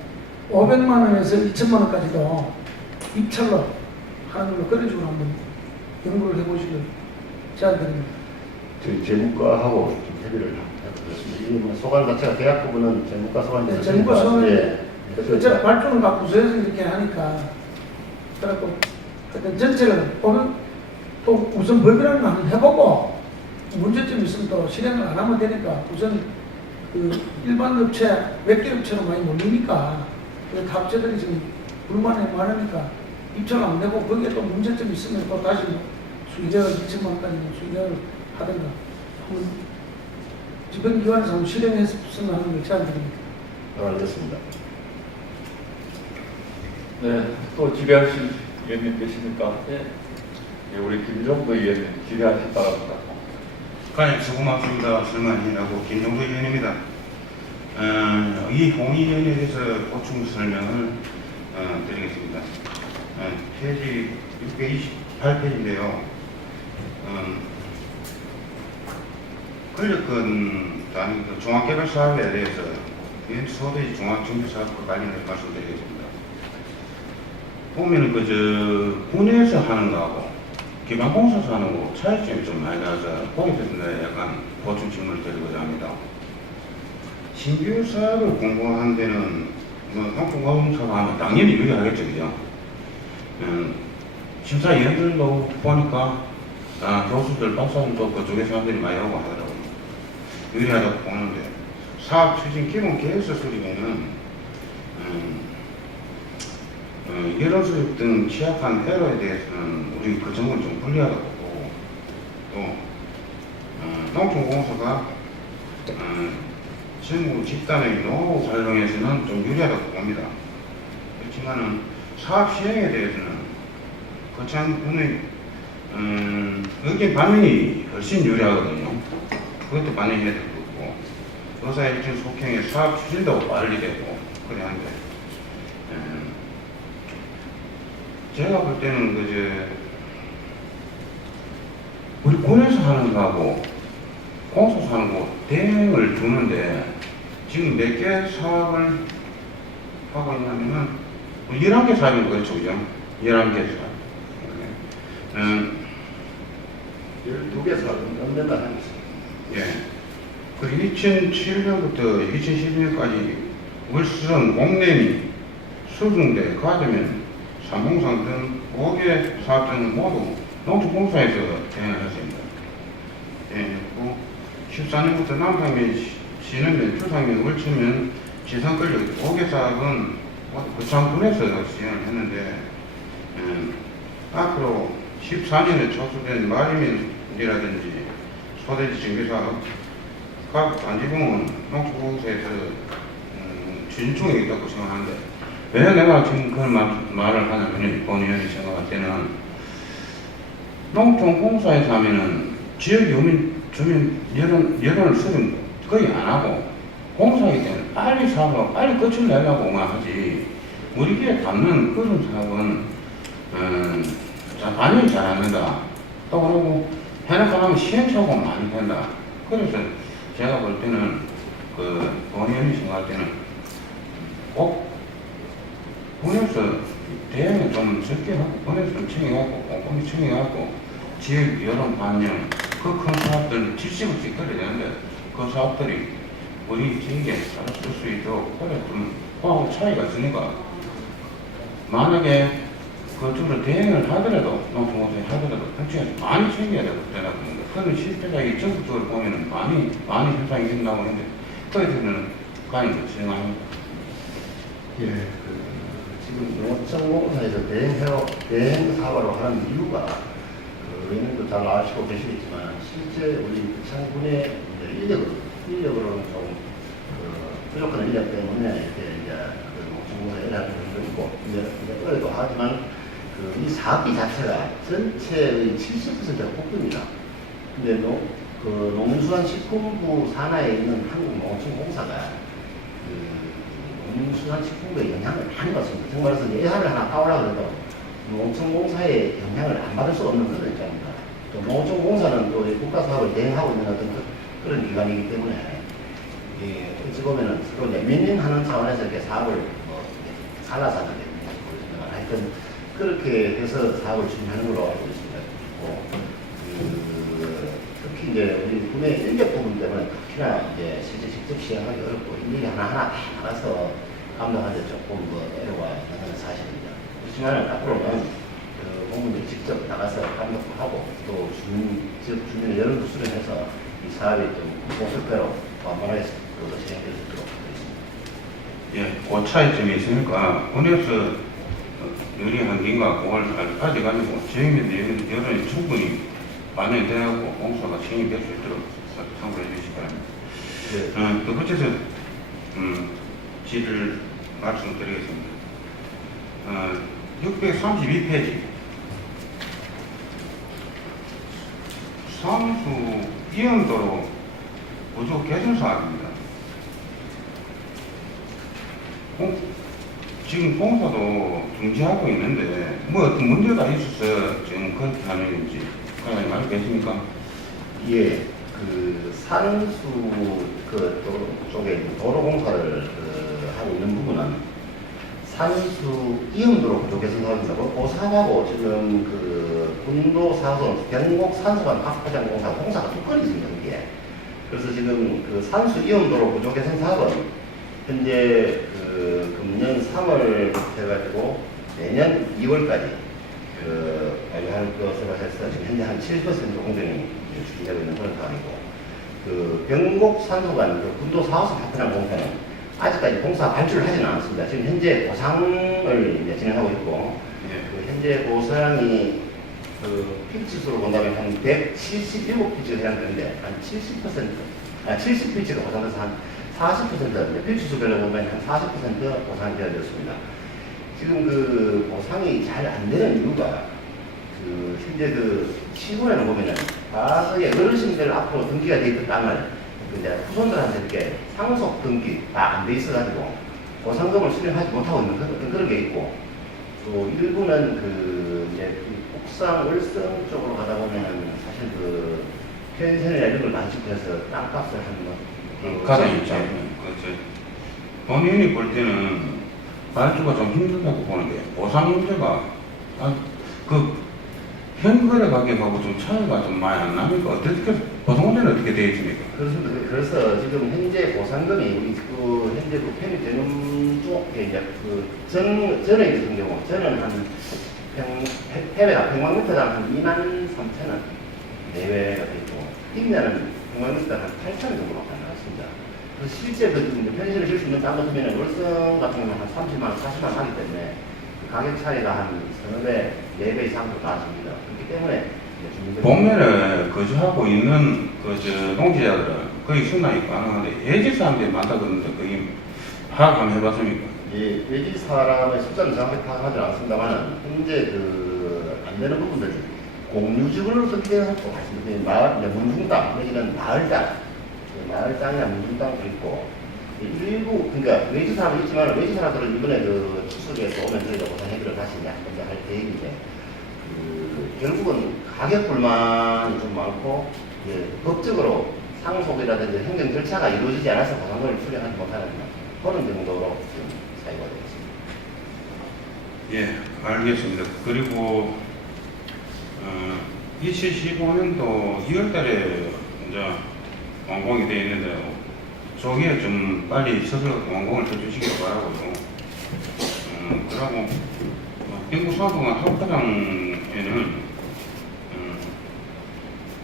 500만 원에서 2천만 원까지도 입찰로 하는 걸로 그런 식으로 한번 연구를 해보시길 제안드립니다. 저희 재무과하고 좀 협의를 해보겠습니다. 이게 뭐 소관 자체가 계약 부분은 재무과 소관이 네, 재무과 소관이 예, 어차피 발주는 막 구조해서 이렇게 하니까 그래갖고 하여튼 전체를 오늘 또 우선 법이라는 거 한번 해보고 문제점이 있으면 또 실행을 안 하면 되니까 우선 그 일반 업체, 몇 개 업체로 많이 몰리니까 그 탑재들이 지금 불만이 많으니까 입찰 안 되고 거기에 또 문제점이 있으면 또 다시 수의자가 2천만 원까지 수의자를 하든가 한번 집행기관에서 한번 실행했으면 하는 걸 제안드립니다. 알겠습니다. 네, 또 질의하실 의원님 계십니까? 네. 예, 우리 김종도 의원님 질의하실 바랍니다. 과연 수고 많습니다. 설마인이라고 김종도 의원입니다. 이 홍의원에 대해서 보충 설명을 드리겠습니다. 페이지 628페이지인데요. 권력권 아니 그 종합개발 사업에 대해서 소대지 종합정비사업과 관련해서 말씀드리겠습니다. 보면은 군에서 하는 거하고 기반공사에서 하는 거 차이점이 좀 많이 나서 거기에 대해서 약간 보충 질문을 드리고자 합니다. 신규 사업을 공부하는 데는 농촌공사가 하면 당연히 유리하겠죠, 그죠? 심사위원들도 보니까 교수들, 박사들도 그쪽에 사람들이 많이 오고 하더라고요. 유리하다고 보는데 사업 추진 기본 계획서 수립에는 여론수립 등 취약한 회로에 대해서는 우리 그 점은 좀 불리하다고 보고 또 농촌공사가 전국 집단의 노후 활용에서는 좀 유리하다고 봅니다. 그렇지만은 사업 시행에 대해서는 거창군의 의견 반영이 훨씬 유리하거든요. 그것도 반영해야 될 거고 의사일정 속행의 사업 추진도 빨리 되고 그래 한데 제가 볼 때는 우리 군에서 하는 거하고 공사에서 하는 거 대행을 두는데 지금 몇 개 사업을 하고 있냐면은 11개 사업인 거죠, 그죠? 11개 사업. 12개 사업은 연된다 하는 거죠. 예. 그 2007년부터 2012년까지 월수선, 옥내미, 수중대, 가자면, 삼봉산 등 5개 사업 등은 모두 농촌공사에서 대행을 했습니다. 예, 그리고 14년부터 남상면, 신흥면, 추상면, 월천면, 지상권력 5개 사업은 거창군에서 시행을 했는데 앞으로 14년에 초수된 마리면이라든지 소대지 정비사업 각 단지공은 농촌공사에서 추진 중에 있다고 생각하는데 왜 내가 지금 그런 말을 하냐면 본의원이 생각할 때는 농촌공사에서 하면은 지역 주민 여론을 쓰면 거의 안 하고 공사이기 때문에 빨리 사고 빨리 끝을 내려고만 하지 우리에게 닿는 그런 사업은 반영이 잘 안 된다. 또 그러고 해놓고 나면 시행착오가 많이 된다. 그래서 제가 볼 때는 본의원이 생각할 때는 꼭 군에서 대응을 좀 적게 하고 군에서 좀 챙겨갖고 꼼꼼히 챙겨갖고 지역 여론 반영 그 큰 사업들 질식없이 끌어야 되는데 그 사업들이 우리 지역에 잘 쓸 수 있도록 그래 좀 호하고 차이가 있으니까 만약에 그쪽으로 대응을 하더라도 농촌공사에 하더라도 정치가 많이 챙겨야 되고 그러다 보니까 그런 실제가 이 전국적으로 보면은 많이 현상이 생기고 있는데 그에 대해서는 과연 진행합니다. 예, 지금 농촌공사에서 대행 사업을 하는 이유가 의원님도 잘 아시고 계시겠지만 실제 우리 창군의 인력으로는 좀 부족한 인력 때문에 이렇게 이제 농촌공사 일하는 분도 있고 이제 그래도 하지만 이 사업비 자체가 전체의 70%가 국부입니다. 근데 농수산식품부 산하에 있는 한국농촌공사가 농수산식품부에 영향을 많이 받습니다. 정말 말해서 예산을 하나 따오려고 해도 농촌공사에 영향을 안 받을 수 없는 그런 입장입니다. 또 농촌공사는 또 국가사업을 대행하고 있는 어떤 그런 기관이기 때문에 어찌 보면은 서로 윈윈하는 차원에서 이렇게 사업을 갈라서 하는 게 하여튼 그렇게 해서 사업을 진행하는 걸로 알고 있습니다. 특히 이제 우리 군의 인력 부분 때문에 특히나 이제 실제 직접 시행하기 어렵고 일일이 하나하나 다 알아서 감당하는데 조금 애로가 있는 사실입니다. 그렇지만 앞으로는 그 공무원들이 직접 나가서 감독도 하고 또 지역 주민의 여론도 수렴해서 이 사업이 좀 고속도로 완만하게 진행될 수 있도록 하겠습니다. 예, 그 차이점이 있으니까 군에서 유리 환경과 그걸 아직 아니고 지역민의 여론이 충분히 반영되고 공사가 진행될 수 있도록 참고해 주시기 바랍니다. 두 번째로 질을 말씀드리겠습니다. 632페이지 상수 이연도로 구조 개선 사업입니다. 지금 공사도 중지하고 있는데 뭐 어떤 문제가 있어서 지금 그렇게 하는지 그런 말 계십니까? 예, 그 산수 그 쪽에 도로 공사를 하고 있는 부분은 산수 이음도로 구조 개선 사업입니다. 그 사업하고 지금 그 군도 4호선 경곡 산수관 파수포장 공사가 두 건이 있습니다. 이게. 그래서 지금 그 산수 이음도로 구조 개선 사업은 현재 그 금년 3월부터 해가지고 내년 2월까지 완료할 것으로 해서 지금 현재 한 7% 공정이 추진되고 있는 그런 상황이고, 그 병곡 산소관 그 군도 4호선 파트너 공사는 아직까지 공사 발주를 하지는 않았습니다. 지금 현재 보상을 이제 진행하고 있고, 그 현재 보상이 그 피치수로 본다면 한 177피치가 해당되는데 한 70피치가 보상돼서 한 40%, 필수수별로 보면 한 40% 보상이 되어졌습니다. 지금 그 보상이 잘 안 되는 이유가 그 현재 그 시골에는 보면은 과거에 어르신들 앞으로 등기가 돼 있던 땅을 이제 후손들한테 이렇게 상속 등기 다 안 돼 있어가지고 보상금을 수령하지 못하고 있는 그런 게 있고, 또 일부는 그 이제 옥상 월성 쪽으로 가다 보면은 사실 그 펜션이나 이런 걸 많이 짓고 해서 땅값을 하는 가장 있죠. 본인이 볼 때는 발주가 좀 힘들다고 보는데 보상 문제가 그 현거래 가격하고 좀 차이가 좀 많이 안 나니까 어떻게 보상 문제는 어떻게 되어 있습니까? 그렇습니다. 그래서 지금 현재 보상금이 우리 그 현재 그 편입되는 쪽에 이제 그 전에 있는 경우 저는 한 해외가 평방미터당 한 23,000원 내외가 되고, 임야는 평방미터당 한 8,000원 정도밖에 안 나왔습니다. 그래서 실제 그 편의점을 줄 수 있는 땅 같으면 월성 같은 경우는 한 30만 원, 40만 원 하기 때문에 그 가격 차이가 한 서너 배, 4배 이상도 나왔습니다. 그렇기 때문에 봄면에 거주하고 있는 농지자들은 거의 순환이 가능한데 예지 사람들이 많다던데 거의 파악 한번 해봤습니까? 예, 외지 사람의 숫자는 정확히 파악하지 않습니다만 현재 안 되는 부분들이 공유지구를 선택하고 말씀드린 마을, 문중 땅, 내지는 마을 땅, 마을 땅이나 문중 땅도 있고, 일부 그러니까 외지 사람은 있지만 외지 사람들은 이번에 그 추석에서 오면 저희가 보상 해결을 다시 이제 할 계획인데, 결국은 가격 불만이 좀 많고, 법적으로 상속이라든지 행정 절차가 이루어지지 않아서 보상금을 수령하지 못하는 그런 정도로 지금 사유가 되겠습니다. 예, 알겠습니다. 그리고 2015년도 2월달에 이제 완공이 되어 있는데 저기에 좀 빨리 서서 완공을 해주시기 바라고요. 그리고 인구사업공원 학과장에는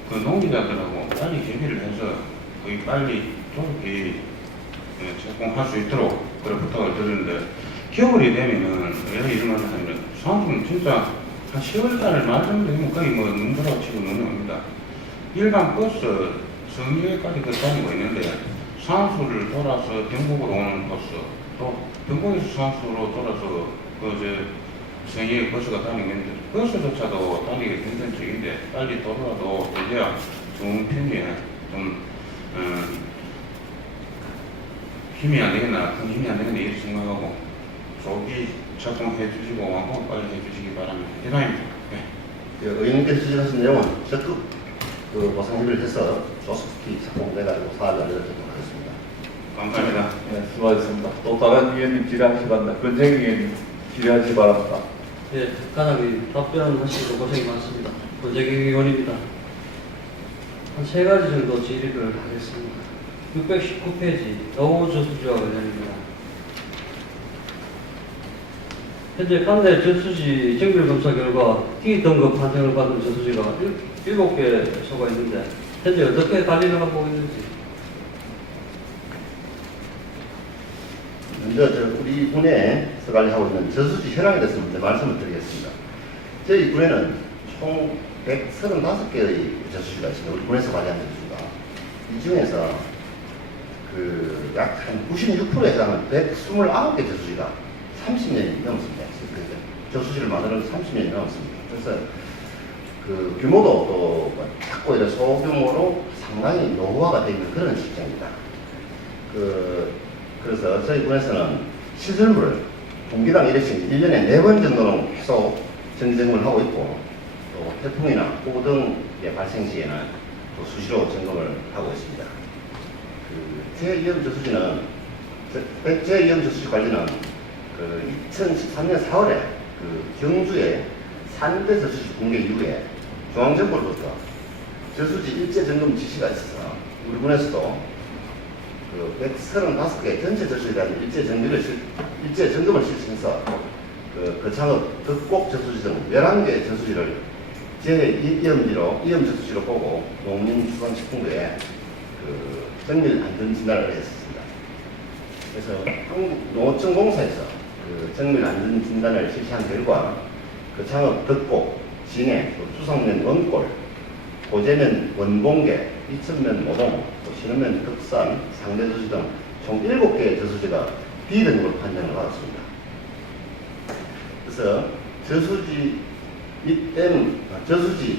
그 농지자들하고 빨리 협의를 해서 거의 빨리 조기 제공할 수 있도록 그런 부탁을 드리는데, 겨울이 되면은 왜 이런 걸 하냐면 상수는 진짜 한 10월달 말 정도 되면 거의 뭐 눈보라고 치고 눈이 옵니다. 일반 버스 성리까지 그 다니고 있는데 상수를 돌아서 경북으로 오는 버스, 또 경북에서 상수로 돌아서 성리에 버스가 다니고 있는데 버스조차도 다니기 힘든 쪽인데 빨리 돌아도 이제야 좋은 편이에 좀 힘이 안 되겠나, 큰 힘이 안 되겠나 이렇게 생각하고 조기 작동해 주시고 완공 빨리 해 주시기 바랍니다. 이상입니다. 네. 의원님께서 지적하신 내용은 적극 보상 협의를 해서 조속히 작동돼가지고 사업이 완료되도록 하겠습니다. 감사합니다. 네, 수고하셨습니다. 또 다른 위원님 질의하시 바랍니다. 권정희 위원님 질의하시 바랍니다. 예, 간단하게 답변하시고 고생이 많습니다. 권재기 의원입니다. 한 3가지 정도 질의를 하겠습니다. 619페이지 노후저수지와 관련입니다. 현재 관내 저수지 정밀검사 결과 D등급 판정을 받은 저수지가 7개소가 있는데 현재 어떻게 관리를 하고 있는지. 먼저 우리 군에서 관리하고 있는 저수지 현황에 대해서 먼저 말씀을 드리겠습니다. 저희 군에는 총 135개의 저수지가 있습니다. 우리 군에서 관리하는 저수지가. 이 중에서 약 한 96%에 해당하는 129개 저수지가 30년이 넘습니다. 저수지를 만드는 30년이 넘습니다. 그래서 규모도 또 작고 이런 소규모로 상당히 노후화가 되어 있는 그런 실정입니다. 그래서 저희 군에서는 시설물을 분기당 1회씩 1년에 4번 정도는 계속 점검을 하고 있고, 또 태풍이나 호우 등의 발생 시에는 또 수시로 점검을 하고 있습니다. 제2형 저수지 관리는 2013년 4월에 경주에 산대 저수지 붕괴 이후에 중앙정부로부터 저수지 일제 점검 지시가 있어서 우리 군에서도 135개 전체 저수지에 대한 일제 점검을 실시해서 거창읍, 덕곡 저수지 등 11개 저수지를 제2이염 저수지로 보고 농림수산식품부에 정밀 안전 진단을 했습니다. 그래서 한국농어청공사에서 정밀 안전 진단을 실시한 결과 거창읍, 덕곡, 진해, 수성면 원골, 고재면 원봉계, 이천면 모동, 신흥면 덕산, 상대 저수지 등 총 7개의 저수지가 B등급으로 판정을 받았습니다. 그래서 저수지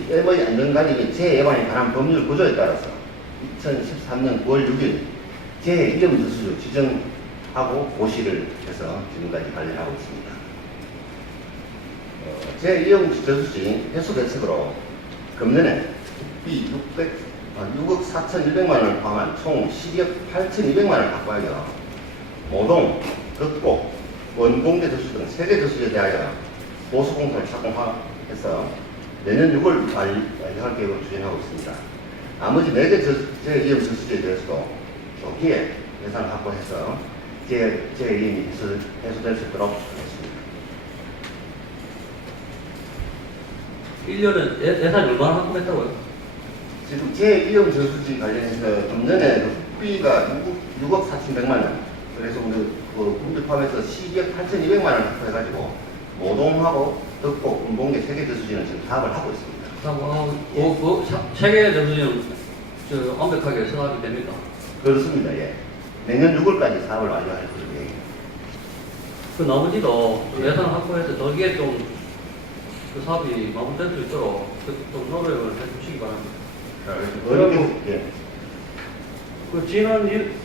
댐의 안전관리 및 재예방에 관한 법률 구조에 따라서 2013년 9월 6일 제2형 저수지로 지정하고 고시를 해서 지금까지 관리하고 있습니다. 제2형 저수지 해수 대책으로 금년에 6억 4,100만 원을 포함한 총 12억 8,200만 원을 확보하여 모동, 덕곡, 원봉대 저수지 등 3개 저수지에 대하여 보수공사를 착공해서 내년 6월 완료할 계획을 추진하고 있습니다. 나머지 4개 제2형 저수지에 대해서도 조기에 예산을 확보해서 제2형이 해소될 수 있도록 하겠습니다. 1년에 예산이 얼마나 확보했다고요? 지금 제2형 저수지 관련해서 좀 전에 국비가 6억 4,100만 원, 그래서 우리 국비 포함해서 12억 8,200만 원을 확보해가지고 모동하고 덕곡, 운봉계 3개 저수지는 지금 사업을 하고 있습니다. 3개 저수지는 완벽하게 사업이 됩니까? 그렇습니다. 예. 내년 6월까지 사업을 완료할 계획입니다. 그 나머지도 예산 확보해서 저기에 좀 사업이 마무리될 수 있도록 좀 노력을 해주시기 바랍니다. 그리고 예. 지난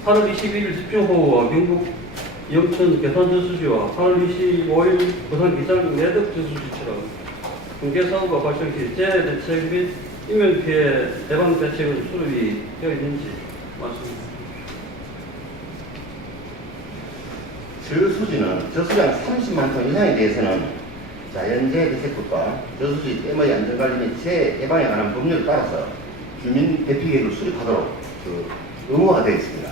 8월 21일 집중호우와 경북 영천 계산저수지와 8월 25일 부산 기장 내덕 저수지처럼 붕괴사고가 발생 시 재해 대책 및 인명피해 예방 대책은 수립이 되어 있는지 말씀해 저수지는 저수량 30만 톤 이상에 대해서는 자연재해 대책법과 저수지 댐의 안전관리 및 재해 예방에 관한 법률에 따라서 주민 대피 계획을 수립하도록 의무화가 되어 있습니다.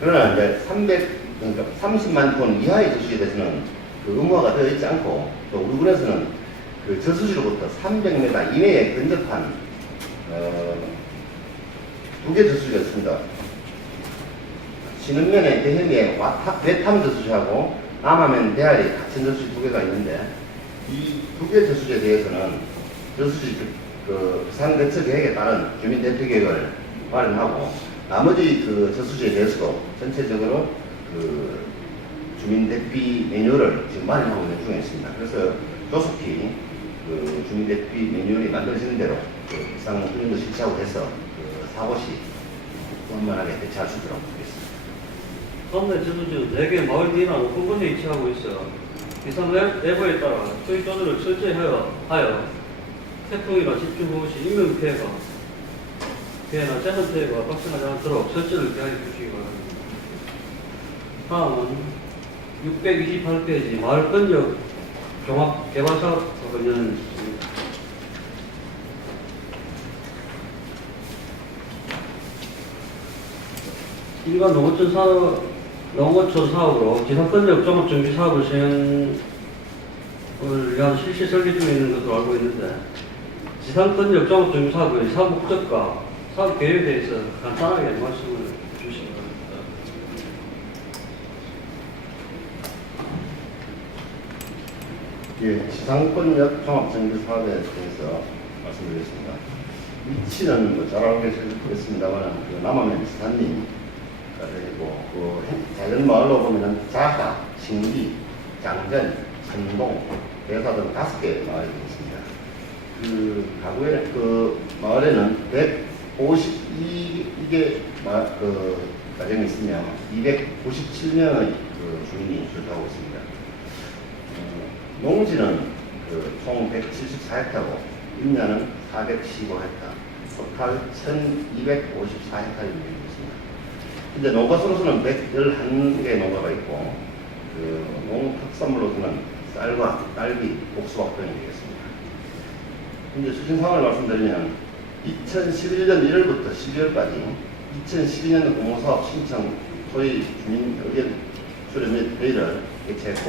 그러나 이제 30만 톤 이하의 저수지에 대해서는 의무화가 되어 있지 않고, 또 우리 군에서는 저수지로부터 300m 이내에 근접한 2개 저수지가 있습니다. 신흥면에 대형의 외탐 저수지하고 남하면 대하리 같은 저수지 2개가 있는데, 이 2개 저수지에 대해서는 저수지 산 대처 계획에 따른 주민 대피 계획을 마련하고, 나머지 저수지에 대해서도 전체적으로 주민 대피 매뉴얼을 지금 마련하고 있는 중에 있습니다. 그래서 조속히 주민 대피 매뉴얼이 만들어지는 대로 비상 훈련도 실시하고 해서 사고 시 원만하게 대처할 수 있도록 하겠습니다. 관내 저수지는 4개 마을 뒤나 높은 곳에 위치하고 있어 비상 예보에 따라 수익 조절을 철저히 하여 태풍이나 집중호우 시 인명피해나 재산피해가 발생하지 않도록 철저를 기하여 주시기 바랍니다. 다음은 628페이지 마을 건력 종합 개발사업 관련 일반 농어촌 사업으로 지상 건력 종합 정비 사업을 위한 실시 설계 중에 있는 것으로 알고 있는데 지상권 역장업 정비 사업의 사업 목적과 사업 계획에 대해서 간단하게 말씀을 주시기 바랍니다. 예, 지상권역 종합정비 사업에 대해서 말씀드리겠습니다. 위치는 뭐 잘 알고 계시겠습니다만 그 남하면 지산림 그리고 그 자연마을로 보면은 자하, 신기, 장전, 선동, 대사 등 5개 마을이 있습니다. 그 가구에 그 마을에는 152개 그 가정이 있으며 297명의 그 주민이 주택하고 있습니다. 농지는 총 174헥타고 임야는 415헥타, 토탈 1254헥타입니다. 근데 농가수로서는 111개 농가가 있고 그 농특산물로서는 쌀과 딸기, 복숭아 등이 되겠습니다. 이제 추진상을 말씀드리면 2011년 1월부터 12월까지 2012년 공모사업 신청 소위 주민 의견 수렴 및 회의를 개최했고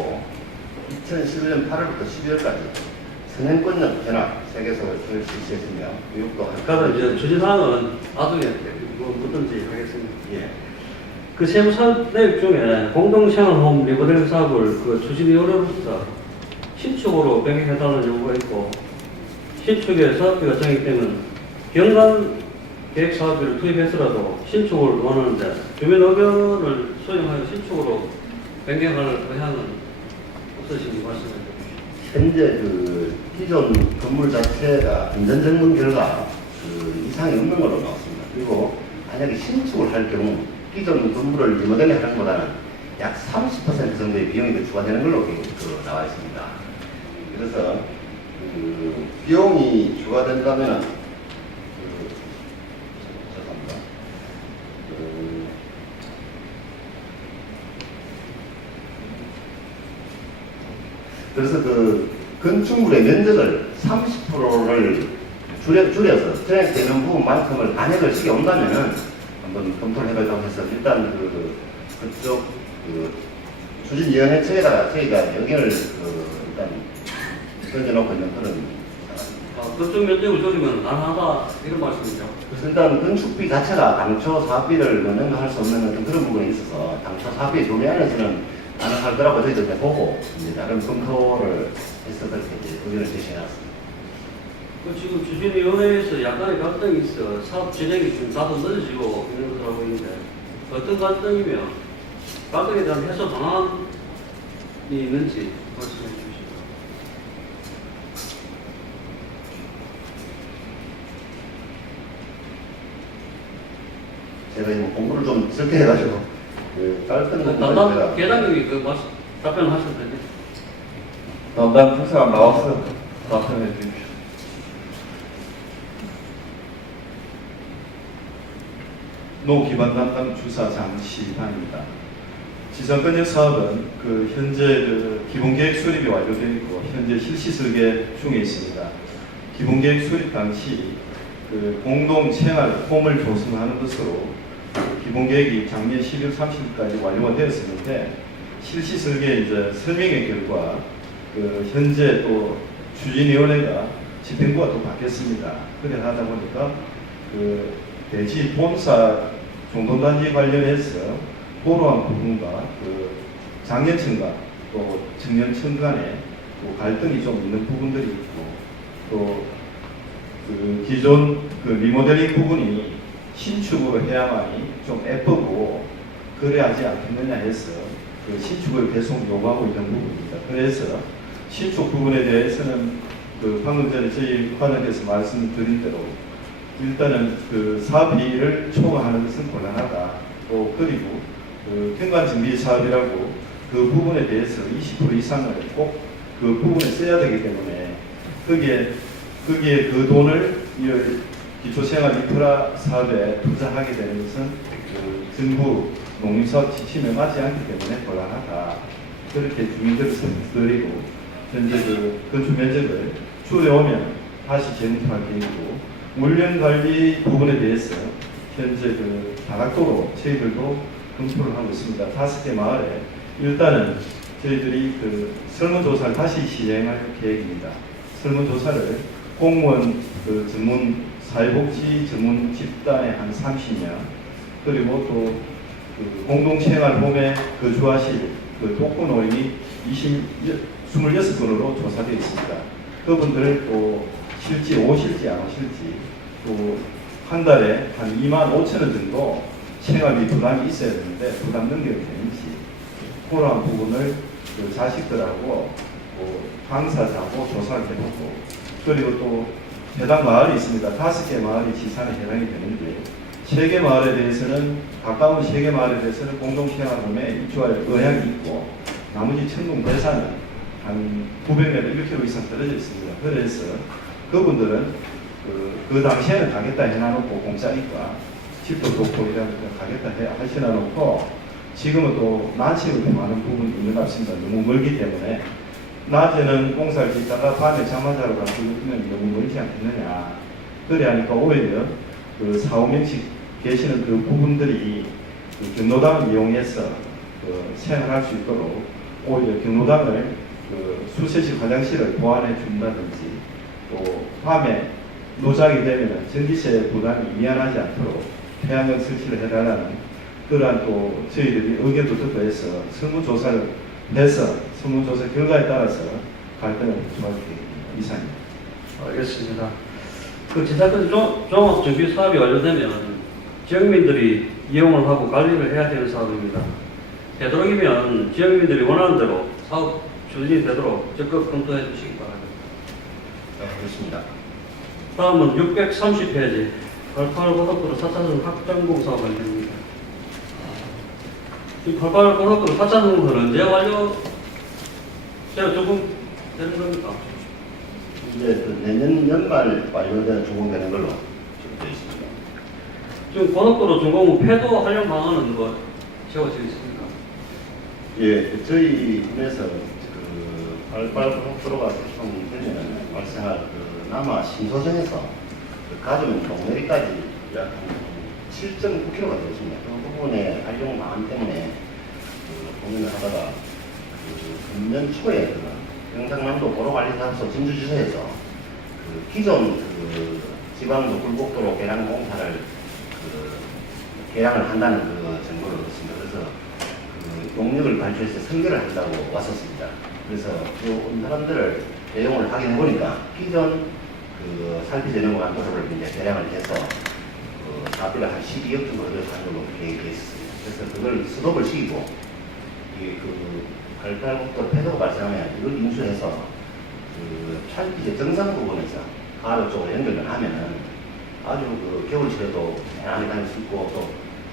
2011년 8월부터 12월까지 선행권역 견학 3개소를 실시했으며 교육도 아까 이제 추진사항은 나중에 뭐든지 하겠습니다. 예. 그 세부 사업 내역 중에 공동생활홈 리모델링 사업을 그 추진위원회로부터 신축으로 변경해달라는 요구가 있고 신축의 사업비가 정액되면 경관 계획 사업비를 투입해서라도 신축을 원하는데 주민 의견을 수용하여 신축으로 변경할 의향은 없으신지 말씀해 주십시오. 현재 그 기존 건물 자체가 안전 점검 결과 그 이상이 없는 걸로 나왔습니다. 그리고 만약에 신축을 할 경우 기존 건물을 리모델링 하는 것보다는 약 30% 정도의 비용이 추가되는 걸로 그 나와 있습니다. 그래서 그 비용이 추가된다면 죄송합니다. 그래서 그 건축물의 면적을 30%를 줄여서 정액되는 부분만큼을 안액을 시켜온다면은 한번 검토를 해보자고 해서 일단 그쪽 추진위원회 측에다가 저희가 의견을 일단 던져놓고 있는 그런 그쪽 면적을 줄이면 가능하다 이런 말씀이죠. 그래서 일단 건축비 자체가 당초 사업비를 능가할 수 없는 그런 부분이 있어서 당초 사업비 조례 안에서는 가능할 거라고 저희들 이제 보고 이제 다른 검토를 해서 그렇게 이제 의견을 제시해놨습니다. 그 지금 추진위원회에서 약간의 갈등이 있어 사업 진행이 좀 다소 늦어지고 이런 것을 하고 있는데 어떤 갈등이며 갈등에 대한 해소 방안이 있는지 말씀해 주시죠. 제가 이거 공부를 좀 적게 해가지고 그 갈등 담당 계장님이 그 답변을 하셔도 되죠. 담당 부사가 나와서 답변해 주십시오. 노기반 담당 주사 장시환입니다. 지상권역 사업은 그 현재 그 기본계획 수립이 완료되어 있고 현재 실시 설계 중에 있습니다. 기본계획 수립 당시 그 공동 생활 홈을 조성하는 것으로 기본계획이 작년 12월 30일까지 완료가 되었었는데 실시 설계 이제 설명의 결과 그 현재 또 추진위원회가 집행부가 또 바뀌었습니다. 그래 하다 보니까 그 대지 본사 종동단지 관련해서 고로한 부분과 그 장년층과 또 청년층 간에 또 갈등이 좀 있는 부분들이 있고 또 그 기존 그 리모델링 부분이 신축으로 해야만이 좀 예쁘고 그래야지 않겠느냐 해서 그 신축을 계속 요구하고 있는 부분입니다. 그래서 신축 부분에 대해서는 그 방금 전에 저희 관련해서 말씀드린 대로 일단은 그 사업비를 초과하는 것은 곤란하다. 또 그리고 그 현관정비 사업이라고 그 부분에 대해서 20% 이상을 꼭 그 부분에 써야 되기 때문에 거기에 그 돈을 이 기초생활 인프라 사업에 투자하게 되는 것은 그 정부 농림사업 지침에 맞지 않기 때문에 곤란하다. 그렇게 주민들을 설득드리고 현재 그 건축 면적을 줄여오면 다시 재검토할 계획이고 물량관리 부분에 대해서 현재 그 다각도로 저희들도 검토를 하고 있습니다. 5개 마을에 일단은 저희들이 그 설문조사를 다시 시행할 계획입니다. 설문조사를 공무원 그 전문 사회복지 전문 집단에 한 30명, 그리고 또 그 공동생활홈에 거주하실 그 독거노인이 26분으로 조사되어 있습니다. 그분들을 또 실지 오실지 안 오실지, 또 한 달에 한 25,000원 정도 생활비 부담이 있어야 되는데 부담 능력이 되는지, 그런 부분을 그 자식들하고 당사자하고 조사를 해보고, 그리고 또 해당 마을이 있습니다. 5개 마을이 지산에 해당이 되는데 3개 마을에 대해서는, 가까운 3개 마을에 대해서는 공동생활홈에 입주할 의향이 있고, 나머지 천공 대산은 한 900m, 1km 이상 떨어져 있습니다. 그래서 그분들은 그 당시에는 가겠다 해놔놓고 공짜니까 집도 좋고 이러니까 가겠다 하시놔놓고, 지금은 또 난치를 많은 부분이 있는 것 같습니다. 너무 멀기 때문에. 낮에는 공사를 짓다가 밤에 잠만 자러 가고 있으면 너무 멀지 않겠느냐. 그래 하니까 오히려 그 4~5명씩 계시는 그 부분들이 그 경로당을 이용해서 그 생활할 수 있도록 오히려 경로당을 그 수세식 화장실을 보완해 준다든지, 또 밤에 노작이 되면 전기세 부담이 미안하지 않도록 태양광 설치를 해달라는 그러한 또 저희들이 의견도 듣고 해서 설문조사를 해서 설문조사 결과에 따라서 갈등을 조합할 계획입니다. 이상입니다. 알겠습니다. 그 지사권 종합정비 사업이 완료되면 지역민들이 이용을 하고 관리를 해야 되는 사업입니다. 되도록이면 지역민들이 원하는 대로 사업 추진이 되도록 적극 검토해 주시기 바랍니다. 네, 그렇습니다. 다음은 630페이지 88고속도로 4차선 확장공사 관련입니다. 이 88고속도로 4차선 공사는 언제 완료? 제가 조금 되는 겁니까? 이제 그 내년 연말 완료되는 준공되는 걸로 지금 되어 있습니다. 지금 고속도로 준공 후 폐도 활용 방안은 뭐 세워져 있습니까? 예, 저희 군에서 그 88고속도로가 좀 되면 발생할 그 남아 신소정에서 그 가져온 동네리까지 약 7.9km가 되었습니다. 그 부분에 활용 방안 때문에 그 고민을 하다가 그 금년 초에 경상남도 도로관리사업소 진주지소에서 그 기존 그 지방도 굴곡도로 개량 공사를 그 개량을 한다는 그 정보를 얻었습니다. 그래서 그 용역을 발주해서 설계를 한다고 왔었습니다. 그래서 그 사람들을 내용을 확인해 보니까 기존 그 살피 전용관 도로를 이제 개량을 해서 그 사업비가 한 12억 정도 들어서 한 걸로 계획이 있었습니다. 그래서 그걸 스톱을 시키고 이게 그 88국도 폐도가 발생하면 이걸 인수해서 그 찰피제 정상 부분에서 가로 쪽으로 연결을 하면은 아주 그 겨울철에도 편안하게 다닐 수 있고, 또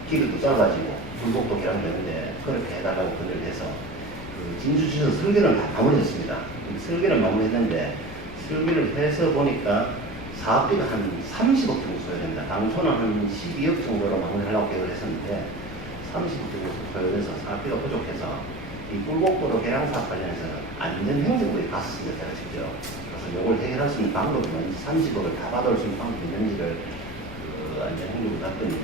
길도 짧아지고 불곡도 개량되는데 그렇게 해달라고 건의를 해서 그 진주시에서 설계를 다 마무리했습니다. 설계를 마무리했는데 설계를 해서 보니까 사업비가 한 30억 정도 소요됩니다. 당초는 한 12억 정도로 마무리하려고 계획을 했었는데 30억 정도 소요돼서 사업비가 부족해서 이 꿀곡도로 개량 사업 관련해서 안전행정부에 갔습니다. 제가 직접. 그래서 이걸 해결할 수 있는 방법이 뭔지, 30억을 다 받아올 수 있는 방법이 있는지를 그 안전행정부에 갔더니,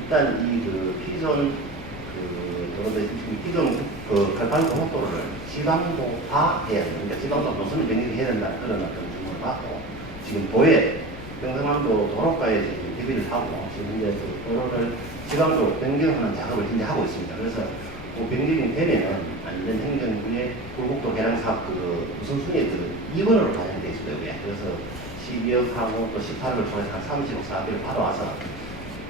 일단 이 그 기존 그 도로대 기존 그 88고속도로를 지방도화해야 된다. 그러니까 지방도 노선을 변경해야 된다. 그런 어떤 주문을 받고, 지금 도에 경상남도 도로가에 지금 대비를 하고 지금 이제 그 도로를 지방도로 변경하는 작업을 현재 하고 있습니다. 그래서 그 변경이 되면은 안전행정부의 굴곡도 개량 사업 그 우선순위에 그 2번으로 반영되어 있습니다. 여기에. 그래서 12억하고 또 18억을 통해서 한 30억 사업비를 받아와서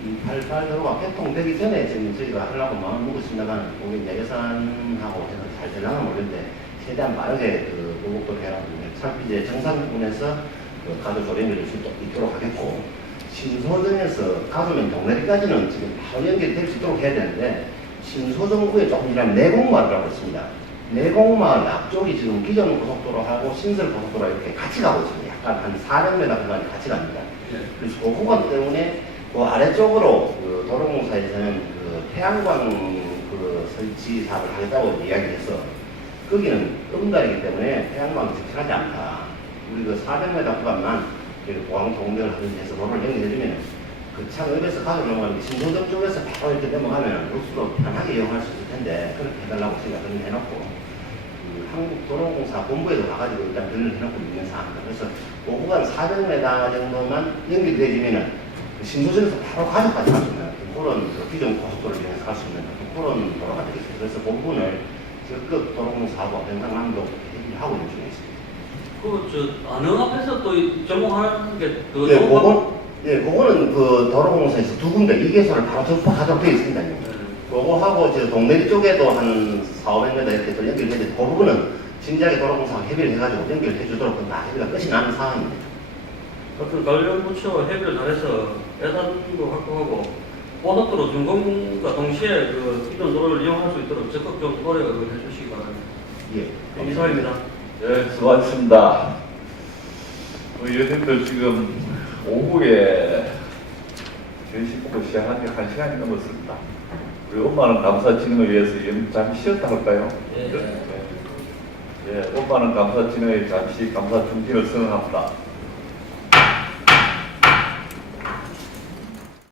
이 88도로가 개통되기 전에 지금 저희가 하려고 마음 먹고 있습니다만, 거기 예산하고 해서 잘 되려나 모르겠는데, 최대한 빠르게 그 굴곡도 개량 차피제 정상 부분에서 그 가도 조례를 수 있도록 하겠고, 신소정에서 가도면 동네리까지는 지금 바로 연결될 수 있도록 해야 되는데, 신소정구에 조금이라면 내곡마을이라고 있습니다. 내곡마을 앞쪽이 지금 기존 고속도로하고 신설 고속도로 이렇게 같이 가고 있습니다. 약간 한 400m 구간이 같이 갑니다. 그래서 그 구간 때문에 그 아래쪽으로 그 도로공사에서는 그 태양광 그 설치 사업을 하겠다고 이야기를 해서, 거기는 음달이기 때문에 태양광이 적절하지 않다. 우리 그 400m 구간만 보강 동결을 하든지 해서 도로를 연결해주면 그 창읍에서 가로 넘어가면 신소정 쪽에서 바로 이렇게 넘어가면 루스로 편하게 이용할 수 있을 텐데, 그렇게 해달라고 저희가 건의해놓고, 한국도로공사 본부에도 가가지고 일단 건의를 해놓고 있는 상황입니다. 그래서 그 구간 400m 정도만 연결되지면은 신도시에서 바로 가족까지 갈 수 있는 그런 기존 고속도로를 이용해서 갈 수 있는 그런 도로가 되겠습니다. 그래서 그 부분을 적극 도로공사하고 영상남도 하고 있는 중에 있습니다. 안흥 앞에서 또 점검하는 게더 예, 그거는 그 도로공사에서 두 군데 이 개소를 바로 접하도록 되어 있습니다. 그거 하고 저 동네 쪽에도 한 400m 이렇게 또 연결해야 돼. 그 부분은 진지하게 도로공사가 협의를 해가지고 연결해 주도록 다 협의가 끝이 나는 상황입니다. 같은 관련 부처와 협의를 잘해서 예산도 확보하고 고속도로 준공과 동시에 그 기존 도로를 이용할 수 있도록 적극 좀 노력을 해주시기 바랍니다. 예. 이상입니다. 네, 수고하셨습니다. 의원님들 지금 오후에 전시부터 시작한 지 1시간이 넘었습니다. 우리 엄마는 감사 진흥을 위해서 잠시 쉬었다 할까요? 예. 예, 엄마는 감사 진흥에 잠시 감사 중지를 선언합니다.